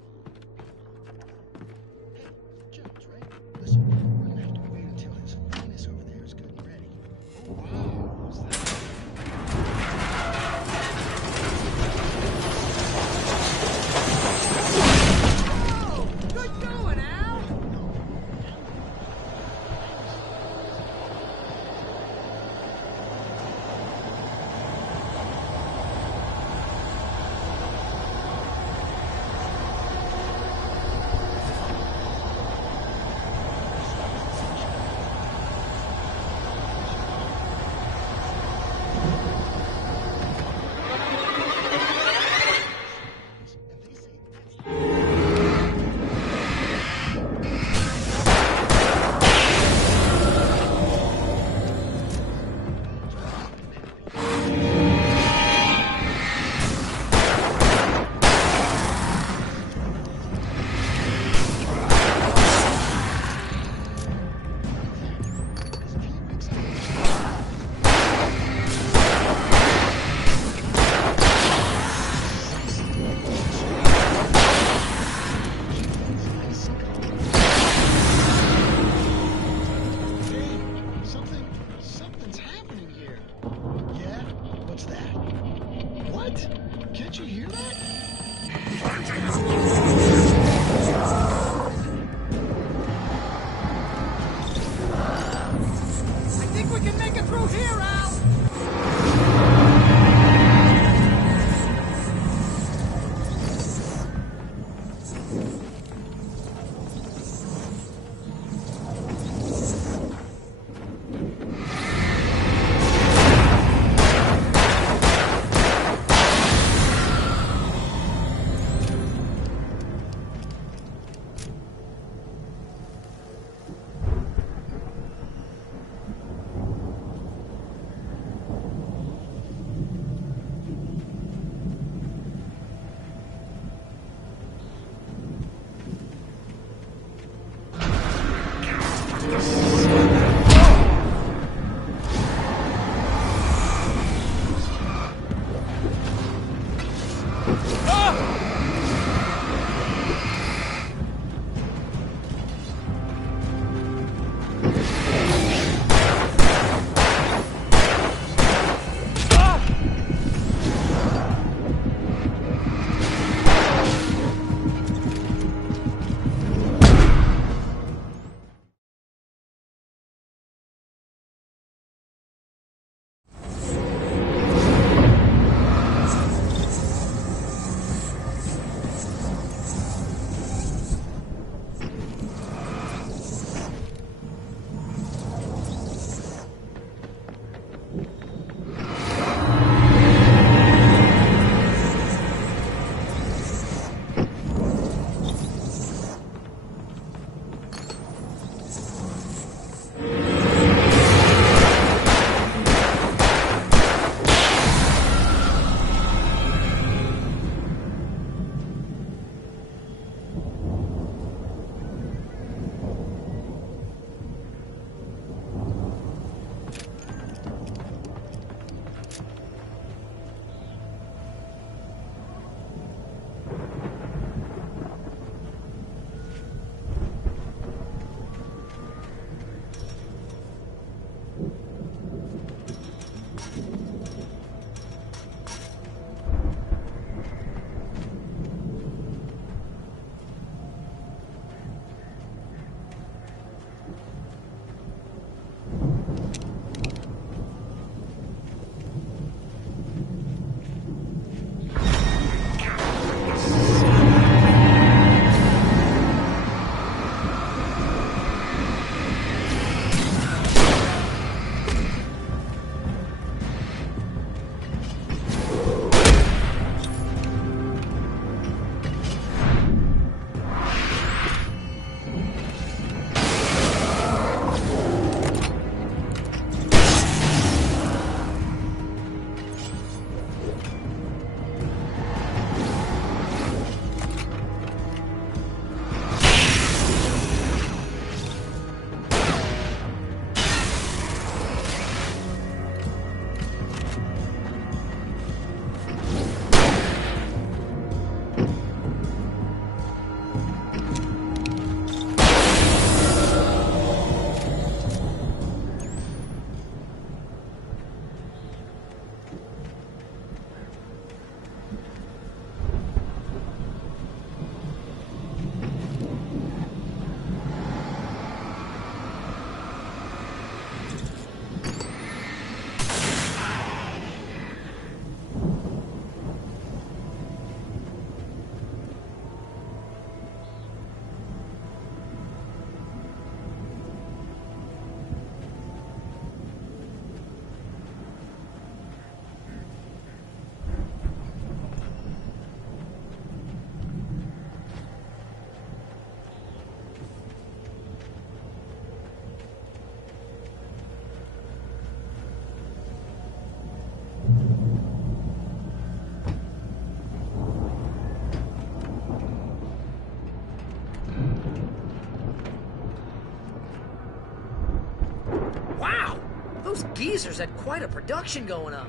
geezers had quite a production going on.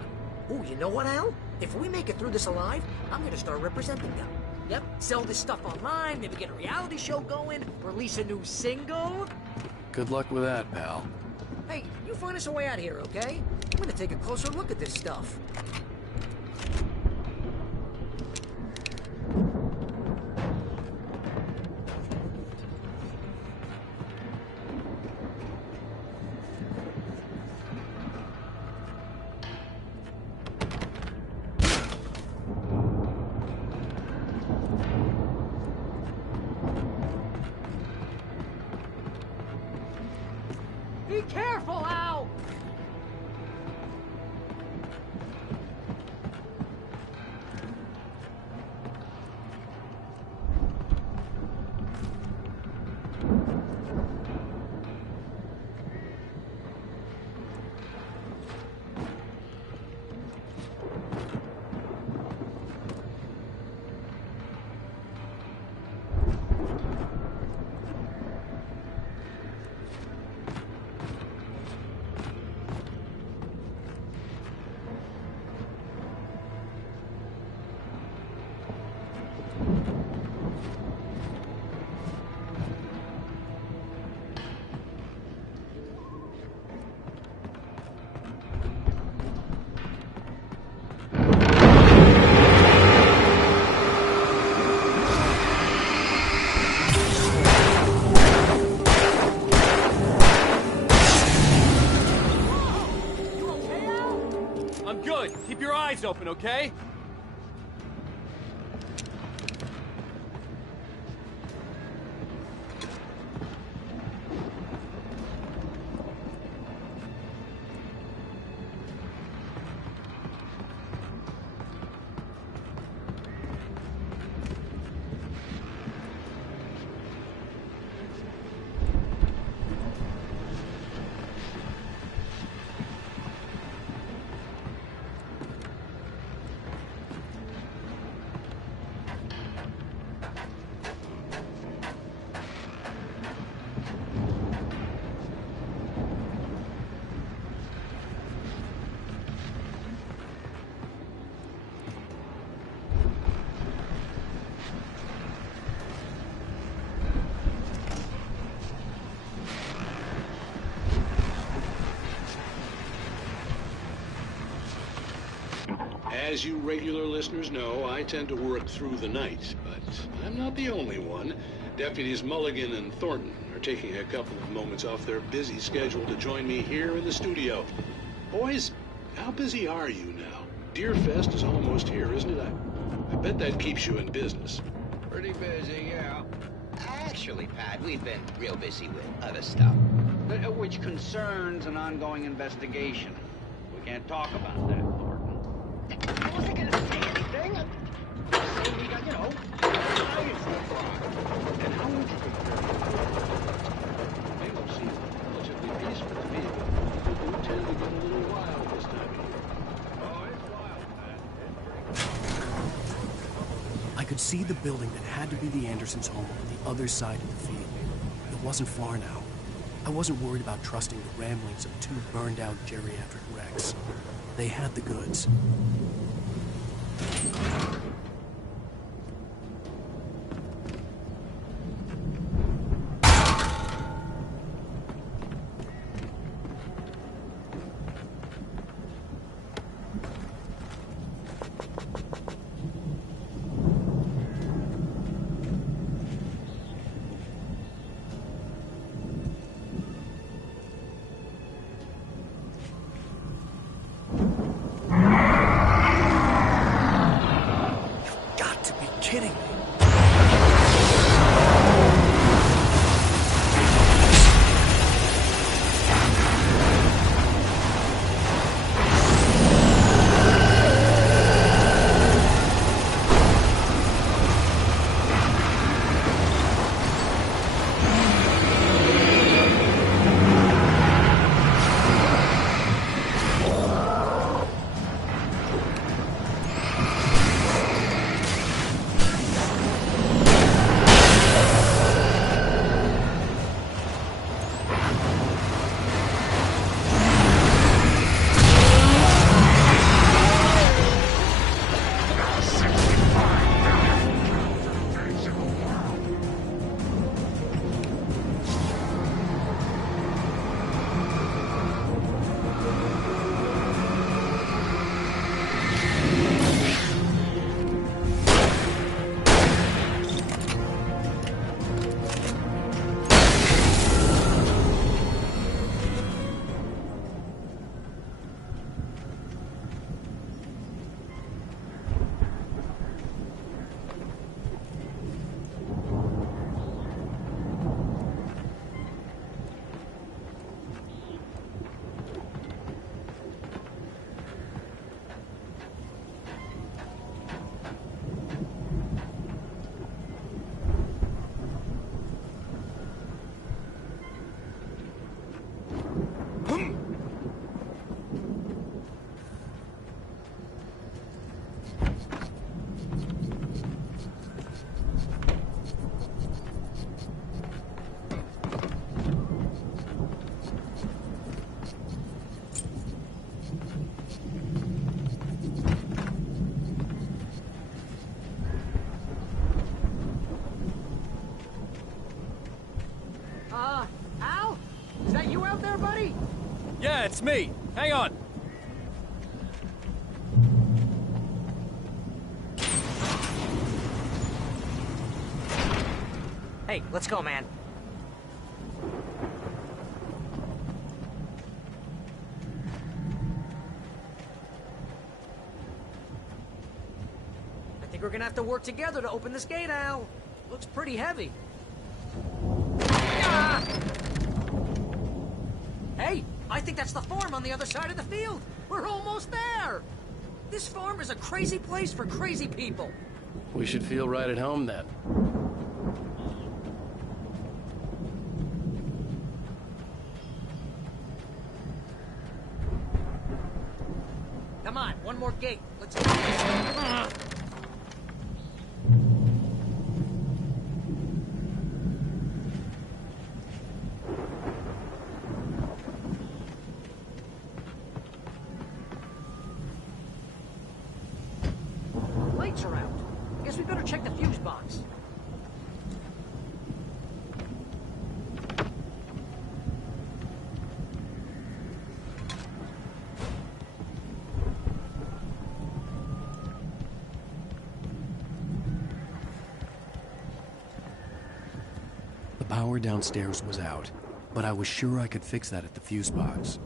Ooh, you know what, Al? If we make it through this alive, I'm gonna start representing them. Yep, sell this stuff online, maybe get a reality show going, release a new single. Good luck with that, pal. Hey, you find us a way out of here, okay? I'm gonna take a closer look at this stuff. Be careful, Al! Keep your eyes open, okay? As you regular listeners know, I tend to work through the night, but I'm not the only one. Deputies Mulligan and Thornton are taking a couple of moments off their busy schedule to join me here in the studio. Boys, how busy are you now? Deerfest is almost here, isn't it? I bet that keeps you in business. Pretty busy, yeah. Actually, Pat, we've been real busy with other stuff, which concerns an ongoing investigation. We can't talk about that, Thornton. I wasn't gonna say anything. I'm just saying we got, science to try. And how would you They seem relatively peaceful to me, but people do tend to get a little wild this time of year. Oh, it's wild, Pat. I could see the building that had to be the Andersons' home on the other side of the field. It wasn't far now. I wasn't worried about trusting the ramblings of two burned-out geriatric wrecks. They had the goods. it's me. Hang on. Hey, let's go, man. I think we're gonna have to work together to open this gate, Al. Looks pretty heavy. Ah! Hey, I think that's the farm on the other side of the field. We're almost there. This farm is a crazy place for crazy people. We should feel right at home then. Come on, one more gate. Let's do this. Lights are out. Guess we better check the fuse box. The power downstairs was out, but I was sure I could fix that at the fuse box.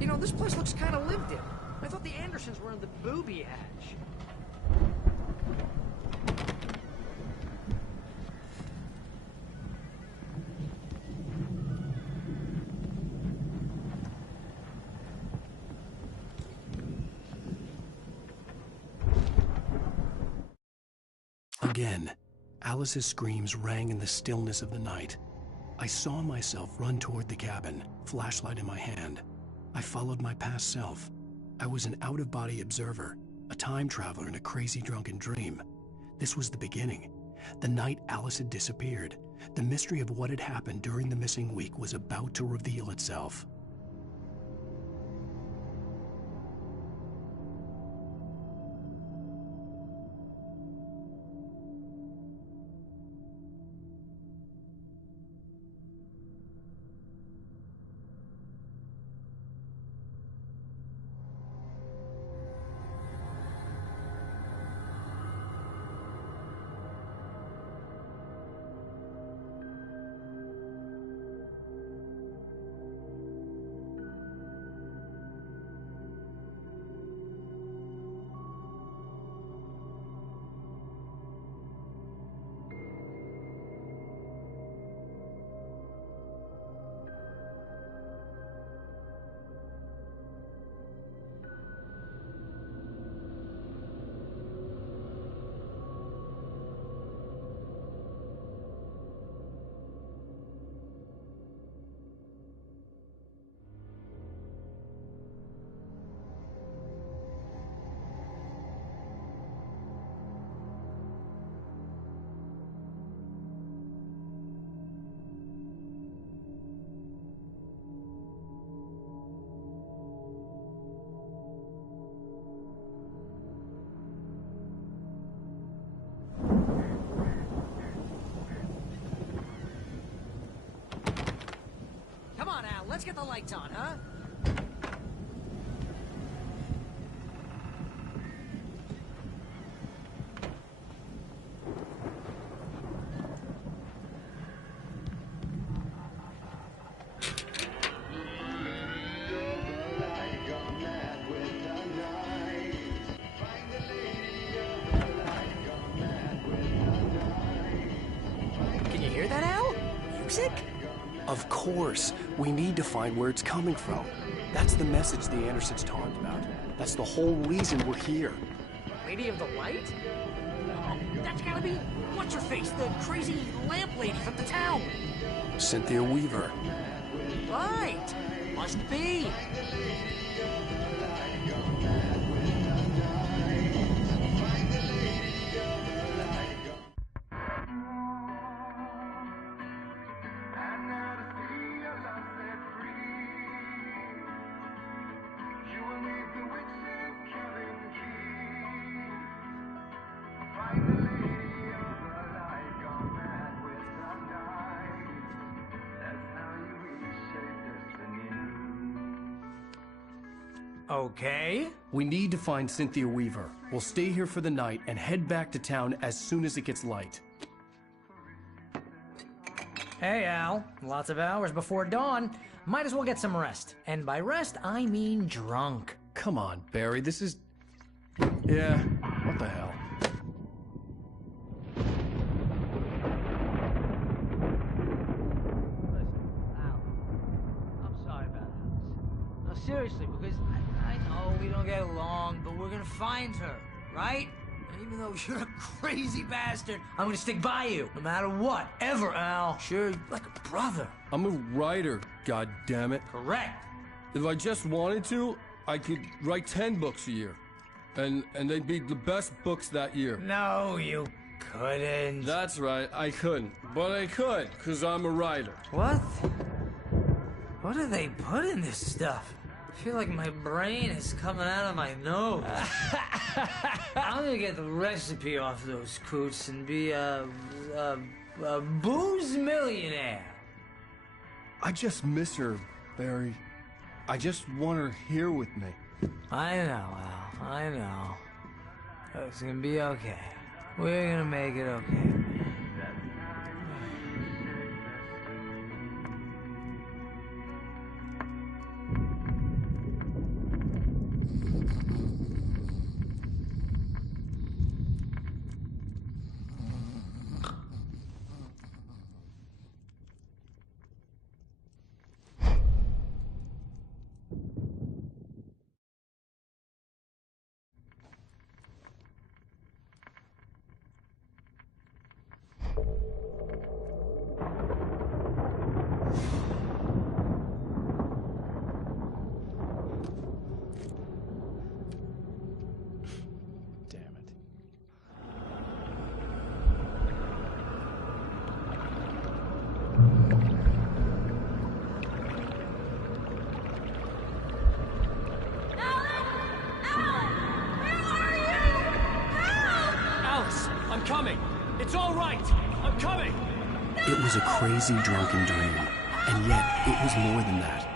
You know, this place looks kind of lived in. I thought the Andersons were in the booby hatch. Again, Alice's screams rang in the stillness of the night. I saw myself run toward the cabin, flashlight in my hand. I followed my past self. I was an out-of-body observer, a time traveler in a crazy drunken dream. This was the beginning. The night Alice had disappeared. The mystery of what had happened during the missing week was about to reveal itself. Come on, Al, let's get the lights on, huh? Can you hear that, Al? Music? Of course, we need to find where it's coming from. That's the message the Andersons talked about. That's the whole reason we're here. Lady of the Light? Oh, that's gotta be what's-her-face, the crazy lamp lady from the town. Cynthia Weaver. Right. Must be. Okay. We need to find Cynthia Weaver. We'll stay here for the night and head back to town as soon as it gets light. Hey, Al. Lots of hours before dawn. Might as well get some rest. And by rest, I mean drunk. Come on, Barry, this is... Yeah, what the hell? I'm sorry about Alice. No, seriously, because I know we don't get along, but we're gonna find her, right? And even though you're a crazy bastard, I'm gonna stick by you, no matter what, ever, Al. Sure, like a brother. I'm a writer, goddammit. Correct. If I just wanted to, I could write 10 books a year. And they'd be the best books that year. No, you couldn't. That's right, I couldn't. But I could, because I'm a writer. What? What do they put in this stuff? I feel like my brain is coming out of my nose. I'm gonna get the recipe off those coots and be a booze millionaire. I just miss her, Barry. I just want her here with me. I know, Al. I know. It's gonna be okay. We're gonna make it okay. It's all right! I'm coming! It was a crazy drunken dream, and yet it was more than that.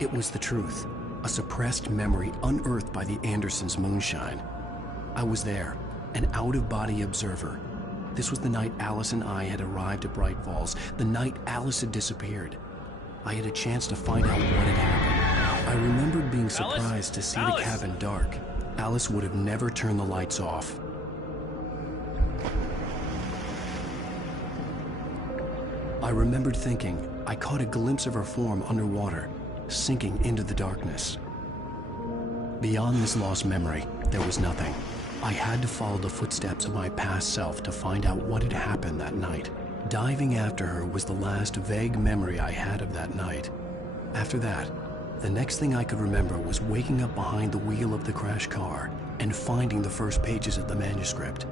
It was the truth, a suppressed memory unearthed by the Andersons' moonshine. I was there, an out-of-body observer. This was the night Alice and I had arrived at Bright Falls, the night Alice had disappeared. I had a chance to find out what had happened. I remembered being surprised to see the cabin dark. Alice would have never turned the lights off. I remembered thinking I caught a glimpse of her form underwater, sinking into the darkness. Beyond this lost memory, there was nothing. I had to follow the footsteps of my past self to find out what had happened that night. Diving after her was the last vague memory I had of that night. After that, the next thing I could remember was waking up behind the wheel of the crashed car and finding the first pages of the manuscript.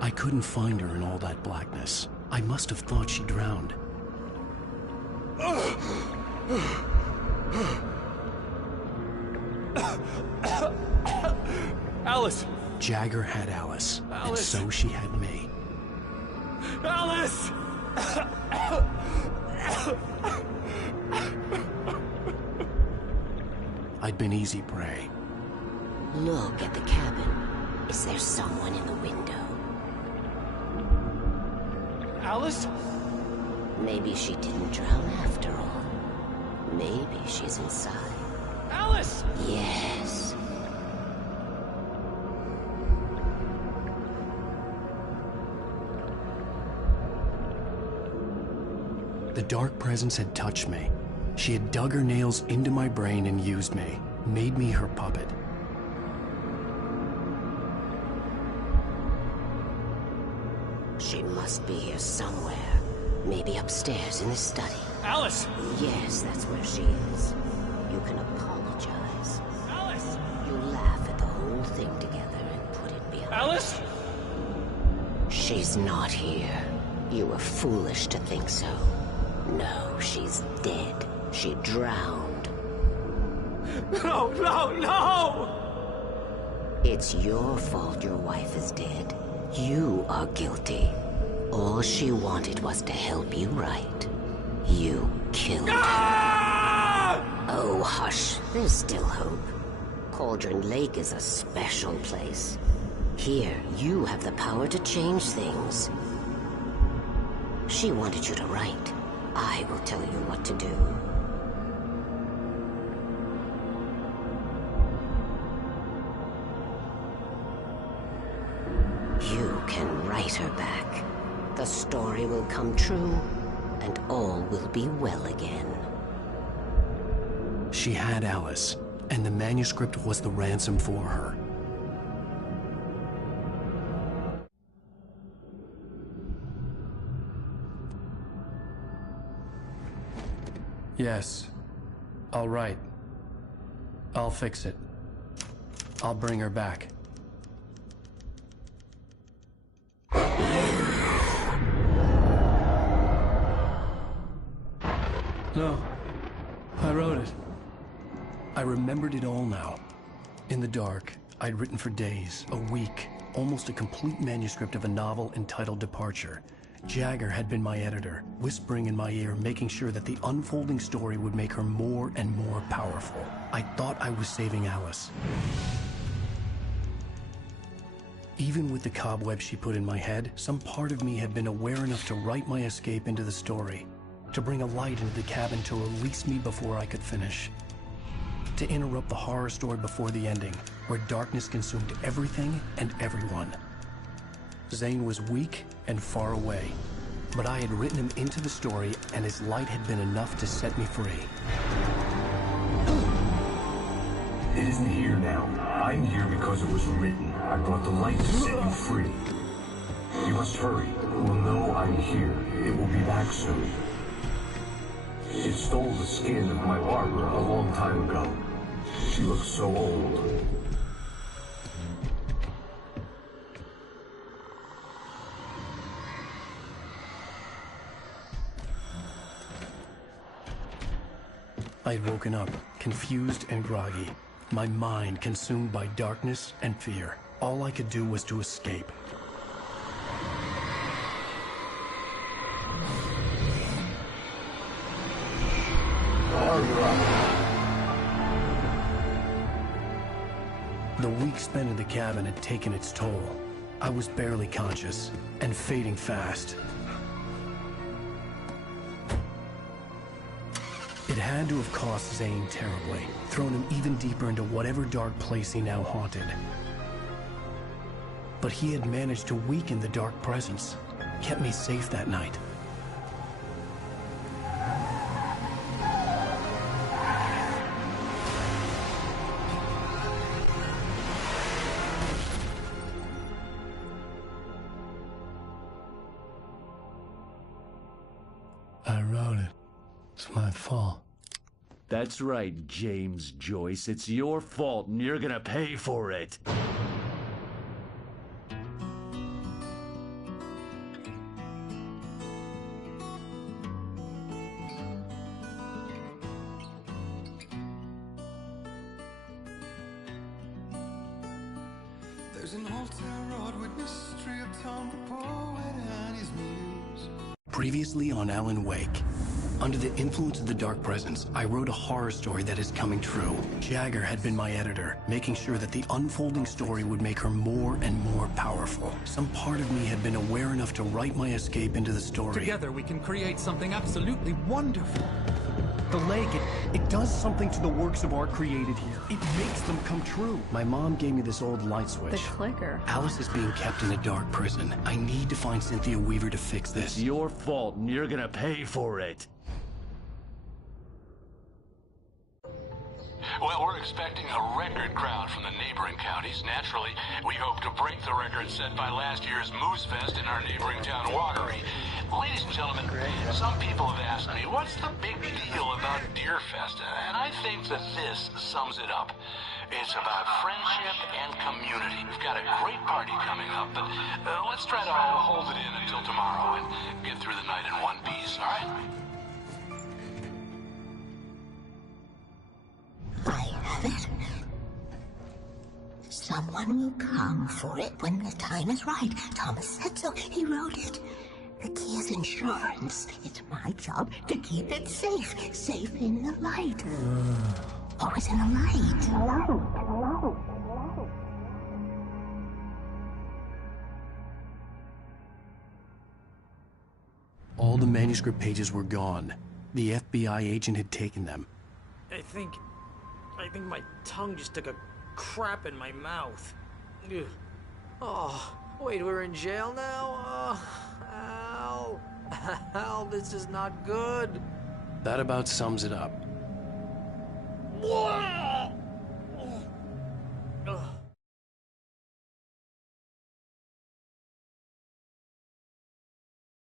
I couldn't find her in all that blackness. I must have thought she drowned. Alice! Jagger had Alice, and so she had me. Alice! I'd been easy prey. Look at the cabin. Is there someone in the window? Alice? Maybe she didn't drown after all. Maybe she's inside. Alice! Yes. The dark presence had touched me. She had dug her nails into my brain and used me, made me her puppet. She must be here somewhere. Maybe upstairs in the study. Alice! Yes, that's where she is. You can apologize. Alice! You laugh at the whole thing together and put it behind. Alice! She's not here. You were foolish to think so. No, she's dead. She drowned. No, no, no! It's your fault your wife is dead. You are guilty. All All she wanted was to help you write. You killed her. Oh, hush. There's still hope. Cauldron Lake is a special place. Here, you have the power to change things. She wanted you to write. I will tell you what to do. You can write her back. The story will come true, and all will be well again. She had Alice, and the manuscript was the ransom for her. Yes. All right. I'll fix it. I'll bring her back. No. I wrote it. I remembered it all now. In the dark, I'd written for days, a week, almost a complete manuscript of a novel entitled Departure. Jagger had been my editor, whispering in my ear, making sure that the unfolding story would make her more and more powerful. I thought I was saving Alice. Even with the cobwebs she put in my head, some part of me had been aware enough to write my escape into the story, to bring a light into the cabin to release me before I could finish, to interrupt the horror story before the ending, where darkness consumed everything and everyone. Zane was weak and far away, but I had written him into the story, and his light had been enough to set me free. It isn't here now. I'm here because it was written. I brought the light to set you free. You must hurry. We'll know I'm here. It will be back soon. It stole the skin of my Barbara a long time ago. She looks so old. I'd woken up, confused and groggy, my mind consumed by darkness and fear. All I could do was to escape. The week spent in the cabin had taken its toll. I was barely conscious, and fading fast. It had to have cost Zane terribly, thrown him even deeper into whatever dark place he now haunted. But he had managed to weaken the dark presence, kept me safe that night. I wrote it. It's my fault. That's right, James Joyce. It's your fault, and you're gonna pay for it. There's an altar wrought with mystery of Tom the poet and his muse. Previously on Alan Wake. Under the influence of the dark presence, I wrote a horror story that is coming true. Jagger had been my editor, making sure that the unfolding story would make her more and more powerful. Some part of me had been aware enough to write my escape into the story. Together we can create something absolutely wonderful. The lake, it does something to the works of art created here. It makes them come true. My mom gave me this old light switch. The clicker. Alice is being kept in a dark prison. I need to find Cynthia Weaver to fix this. It's your fault, and you're gonna pay for it. Well, we're expecting a record crowd from the neighboring counties. Naturally, we hope to break the record set by last year's Moose Fest in our neighboring town, Watery. Ladies and gentlemen, some people have asked me, what's the big deal about Deer Fest? And I think that this sums it up. It's about friendship and community. We've got a great party coming up, but let's try to hold it in until tomorrow and get through the night in one piece, all right? I have it. Someone will come for it when the time is right. Thomas said so. He wrote it. The insurance. It's my job to keep it safe. Safe in the light. Always in the light. All the manuscript pages were gone. The FBI agent had taken them. I think my tongue just took a crap in my mouth. Ugh. Oh, wait, we're in jail now? Oh, Al, this is not good. That about sums it up. Whoa!